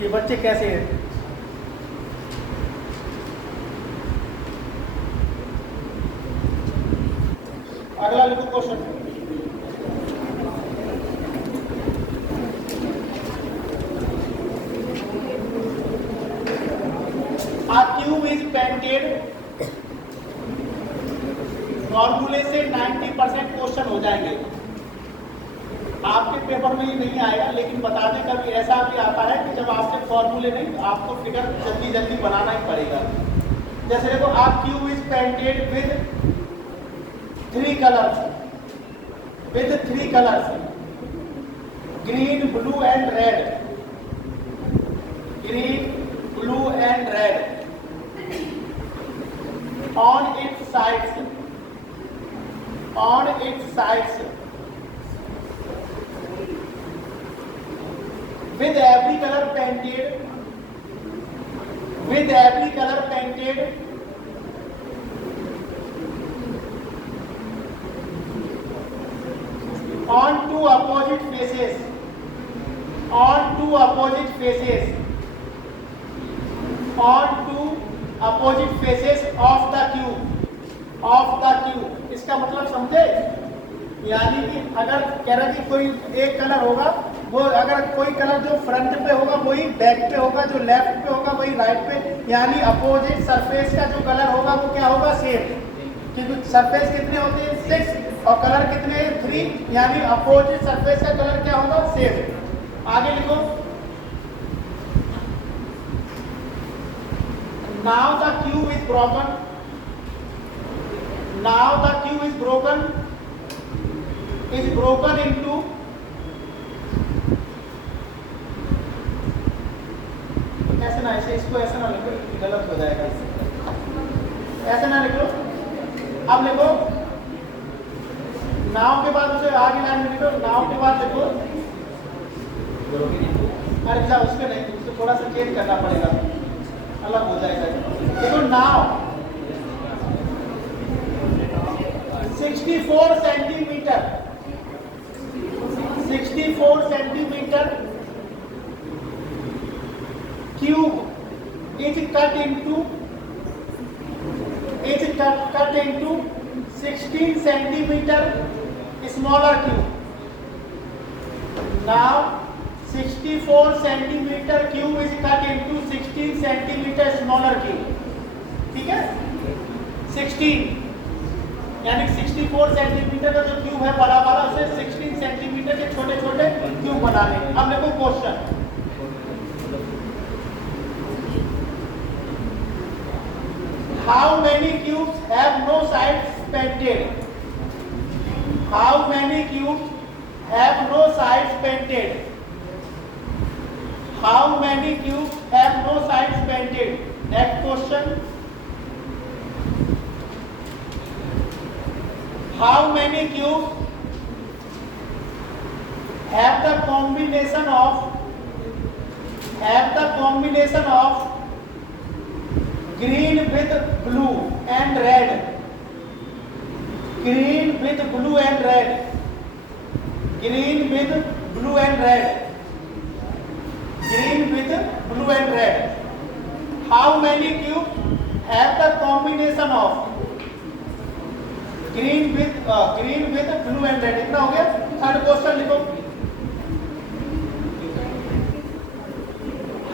कि बच्चे कैसे हैं। अगला लिखो question. A cube is painted, फॉर्मूले से 90% क्वेश्चन हो जाएंगे। आपके पेपर में ये नहीं आएगा, लेकिन बता दें कभी ऐसा भी आता है कि जब आपके फॉर्मूले नहीं, आपको फिगर जल्दी जल्दी बनाना ही पड़ेगा। जैसे देखो, a cube is painted with 3 colours, green, blue and red, green, blue and red on its sides, with every color painted on two opposite faces of the cube। इसका मतलब समझे? यानी कि अगर कह रहा कि कोई एक कलर होगा, वो अगर कोई कलर जो फ्रंट पे होगा वही बैक पे होगा, जो लेफ्ट पे होगा वही राइट पे, यानी अपोजिट सरफेस का जो कलर होगा वो क्या होगा? सेम। क्योंकि सरफेस कितने होते हैं? 6 और कलर कितने हैं? 3, यानी अपोजिट सरफेस का कलर क्या होगा? सेम। आगे लिखो। Now the cube is broken into, ऐसे ना, ऐसे इसको ऐसे ना लिखो, गलत हो जाएगा। ऐसे ना लिखो। अब लिखो नाव के बाद उसे आगे लाइन में लिखो, नाव के बाद लिखो, अरे जा उसके नहीं, उसको थोड़ा सा चेंज करना पड़ेगा, अलग हो जाएगा। देखो नाव 64 centimetre cube is cut into 16 centimeter smaller cube। Now 64 centimeter cube is cut into 16 centimeter smaller cube। ठीक है? 16 यानी 64 सेंटीमीटर का जो क्यूब है बड़ा वाला, उसे 16 सेंटीमीटर के छोटे छोटे क्यूब बना लें। अब देखो question, how many cubes have no sides painted? How many cubes have no sides painted? How many cubes have no sides painted? Next question, how many cubes have the combination of green with blue and red, green with blue and red, green with blue and red, green with blue and red. How many cubes have the combination of green with blue and red? इतना हो गया. थर्ड क्वेश्चन लिखो.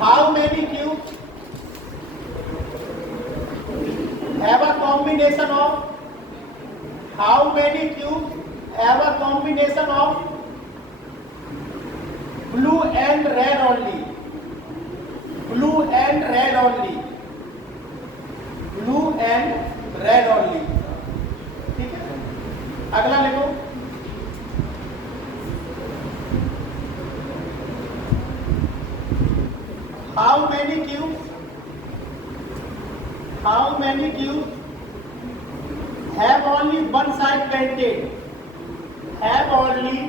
How many cubes have a combination of? How many cubes have a combination of blue and red only? Blue and red only. Blue and red only. ठीक है. अगला लिखो. How many cubes? How many cubes have only one side painted? Have only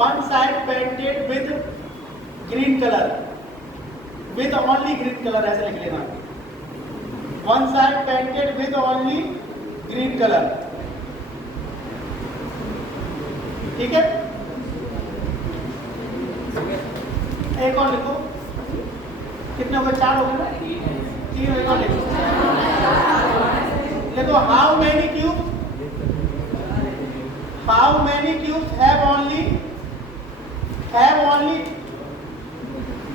one side painted with green color. With only green color ऐसे लिख लेना. One side painted with only green color. ठीक है. एक और लिखो. कितने हो गए? 4 हो गए ना. 3 एक और लिखो. देखो how many cubes? How many cubes have only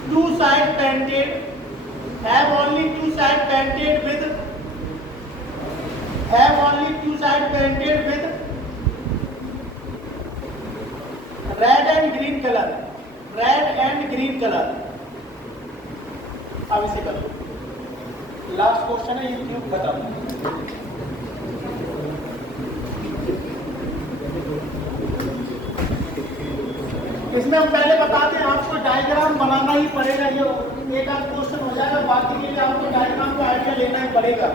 two side painted? Have only two side painted with red and green color. Red and green color. अब इसे करो. लास्ट क्वेश्चन है. ये क्यूब बताओ. इसमें हम पहले बताते हैं आपको डायग्राम बनाना ही पड़ेगा. ये एक आध क्वेश्चन हो जाएगा. बाकी के लिए आपको डायग्राम का आइडिया लेना ही पड़ेगा.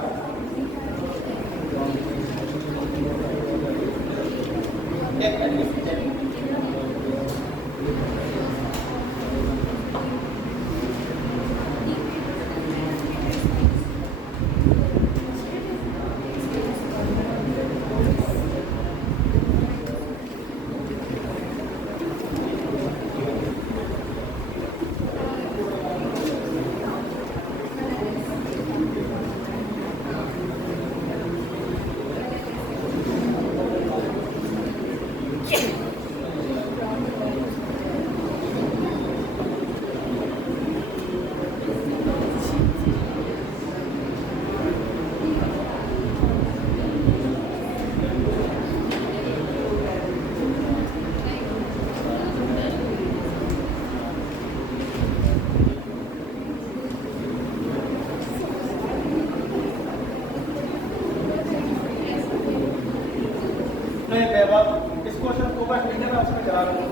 इस क्वेश्चन को बस लिखने में उसमें करा दूँ.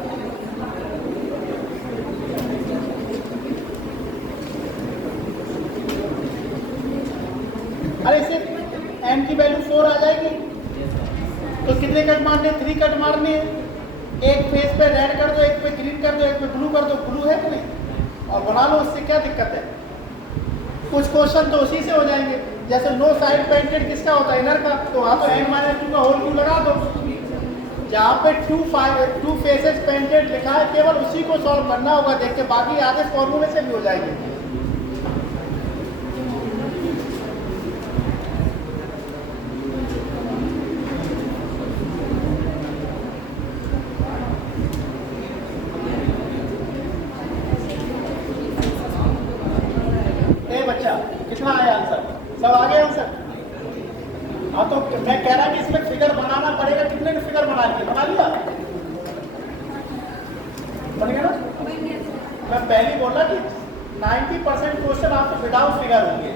अरे सिर्फ m की वैल्यू 4 आ जाएगी. तो कितने कट मारने? 3 कट मारने हैं. एक फेस पे रेड कर दो, एक पे ग्रीन कर दो, एक पे ब्लू कर दो. ब्लू है कि नहीं? और बना लो. उससे क्या दिक्कत है? कुछ क्वेश्चन तो उसी से हो जाएंगे. जैसे नो साइड पेंटेड किसका होता है? इनर का. तो वहाँ तो n-2 का होल क्यों लगा दो. जहाँ पे टू फेसेस पेंटेड लिखा है केवल उसी को सॉल्व करना होगा. देख के बाकी आधे फॉर्मूले से भी हो जाएंगे. बच्चा कितना आया आंसर? सब आ गया आंसर? हाँ तो मैं कह रहा कि इसमें फिगर बनाना पड़ेगा. कितने का फिगर बना लिया? बना लिया? बन गया ना? मैं पहले बोला कि 90% क्वेश्चन आपको विदाउट फिगर होंगे.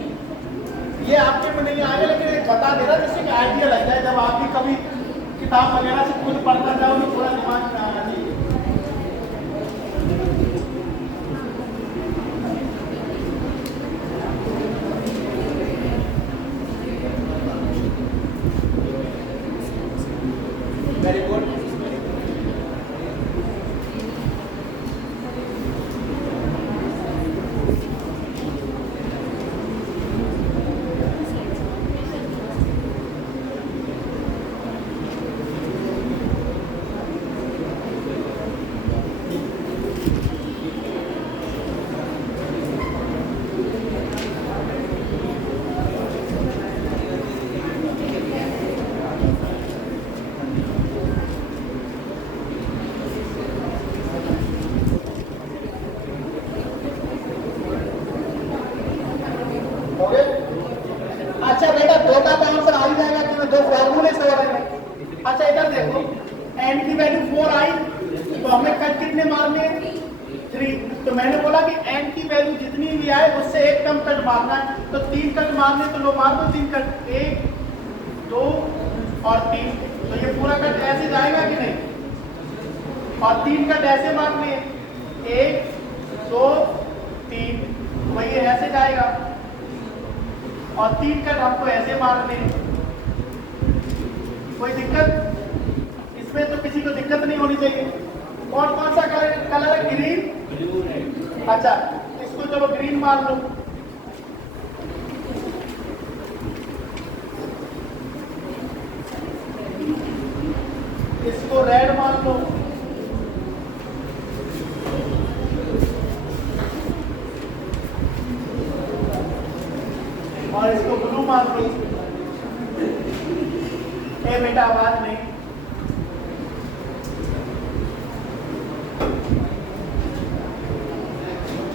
ये आपके में नहीं आएगा, लेकिन एक बता दे रहा जिससे कि आइडिया लग जाए. जब आप भी कभी किताब वगैरह से खुद पढ़ता जाओ तो थोड़ा दिमाग में आना चाहिए. Very good. छोटा कौन सा आ ही जाएगा कि दो फॉर्मूले से हो रहे हैं। अच्छा इधर देखो n की वैल्यू 4 आई तो हमें कट कितने मारने हैं 3। तो मैंने बोला कि n की वैल्यू जितनी भी आए उससे एक कम कट मारना है। तो 3 कट मारने तो लो मार दो 3 कट 1 2 और 3। तो ये पूरा कट ऐसे जाएगा कि नहीं और 3 कट ऐसे मारने हैं 1 2 3 तो ये ऐसे जाएगा और 3 कट हमको ऐसे मारने हैं। कोई दिक्कत इसमें तो किसी को दिक्कत नहीं होनी चाहिए। कौन कौन सा कलर है ग्रीन ब्लू रेड। अच्छा इसको चलो ग्रीन मान लो इसको रेड मान लो और इसको ब्लू मान लो। ए बेटा आवाज नहीं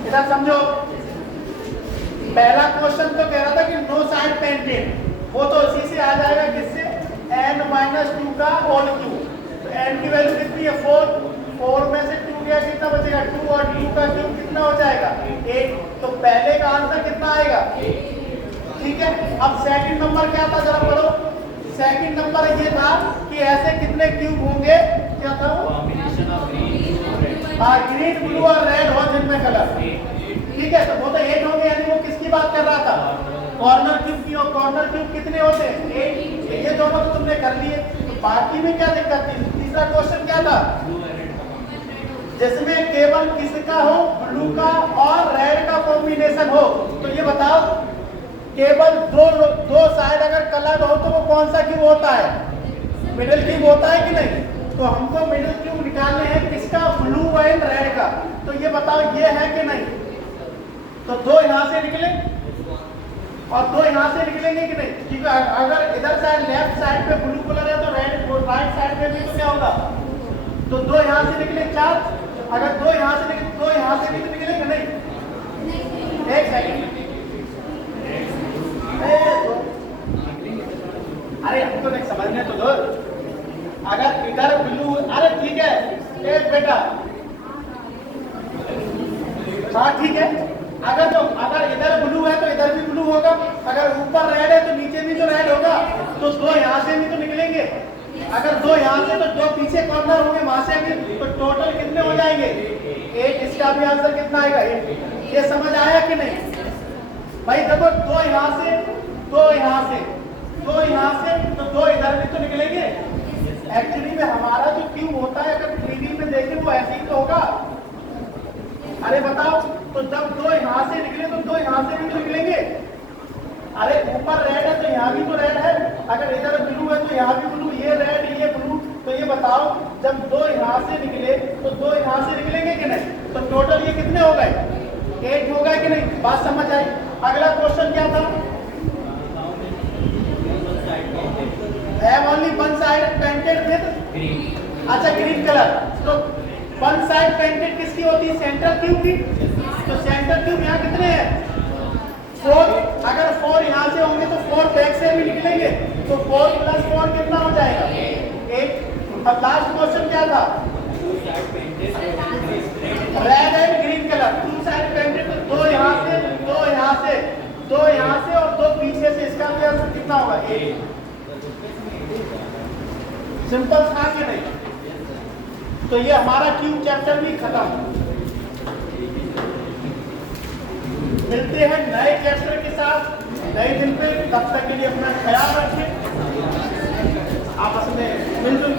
इधर समझो। पहला क्वेश्चन तो कह रहा था कि नो साइड पेंटेड वो तो इसी से आ जाएगा किससे n-2 का होल क्यूब। तो n की वैल्यू कितनी है 4 में से 2 गया कितना बचेगा 2 और 2 का क्यूब कितना हो जाएगा 8। तो पहले का आंसर कितना आएगा ठीक है। अब सेकंड नंबर क्या था जरा पढ़ो। सेकंड नंबर ये था कि ऐसे कितने क्यूब होंगे क्या था वो कॉम्बिनेशन ऑफ ग्रीन और रेड। हाँ ग्रीन ब्लू और रेड हो जिनमें कलर ठीक है। तो वो तो 8 होंगे यानी वो किसकी बात कर रहा था कॉर्नर क्यूब की। और कॉर्नर क्यूब कितने होते हैं 8। ये दोनों तो तुमने कर लिए तो बाकी में क्या दिक्कत थी। तीसरा क्वेश्चन क्या था जिसमें केवल किसका हो ब्लू का और रेड का कॉम्बिनेशन हो। तो ये बताओ केवल दो साइड अगर कलर हो तो वो कौन सा क्यूब होता है मिडिल क्यूब होता है कि नहीं। तो हमको मिडिल क्यूब निकालने हैं किसका ब्लू एंड रेड का। तो ये बताओ ये है कि नहीं। तो 2 यहाँ से निकले और 2 यहाँ से निकलेंगे कि नहीं क्योंकि अगर इधर साइड लेफ्ट साइड पे ब्लू कलर है तो राइट साइड पे भी तो क्या होगा। तो 2 यहाँ से निकले 4। अगर 2 यहाँ से निकले 2 यहाँ से भी तो निकलेंगे नहीं। एक सेकंड अरे हमको नहीं समझने तो दो। अगर इधर ब्लू अरे ठीक है एक बेटा हाँ ठीक है। अगर इधर ब्लू है तो इधर भी ब्लू होगा। अगर ऊपर रेड है तो नीचे भी तो रेड होगा। तो 2 यहाँ से भी तो निकलेंगे। अगर 2 यहाँ से तो 2 पीछे कॉर्नर होंगे वहां से भी तो टोटल कितने हो जाएंगे 8। इसका भी आंसर कितना आएगा 8। ये समझ आया कि नहीं भाई। देखो 2 यहाँ से 2 यहाँ से 2 यहाँ से तो 2 इधर भी तो निकलेंगे। एक्चुअली में हमारा जो क्यूब होता है अगर 3D में देखें वो ऐसे ही तो होगा। अरे बताओ तो जब 2 यहाँ से निकले तो 2 यहाँ से भी तो निकलेंगे। अरे ऊपर रेड है तो यहाँ भी तो रेड है। अगर इधर ब्लू है तो यहाँ भी ब्लू ये रेड ये ब्लू। तो ये बताओ जब 2 यहाँ से निकले तो 2 यहाँ से निकलेंगे कि नहीं। तो टोटल ये कितने हो गए 8 हो गए कि नहीं। बात समझ आई। अगला क्वेश्चन क्या था have only one side painted with green. अच्छा ग्रीन कलर। तो वन साइड पेंटेड किसकी होती है सेंटर क्यूब की। तो सेंटर क्यूब यहाँ कितने हैं 4। अगर 4 यहाँ से होंगे तो 4 बैक से भी निकलेंगे। तो 4 + 4 कितना हो जाएगा 8। अब लास्ट क्वेश्चन क्या था red and green colour 2 side painted. तो 2 यहाँ से 2 यहाँ से 2 यहाँ से और 2 पीछे से। इसका भी आंसर कितना होगा 8। सिंपल था कि नहीं। तो ये हमारा क्यूब चैप्टर भी खत्म। मिलते हैं नए चैप्टर के साथ नए दिन पे। तब तक के लिए अपना ख्याल रखें आपस में मिलजुल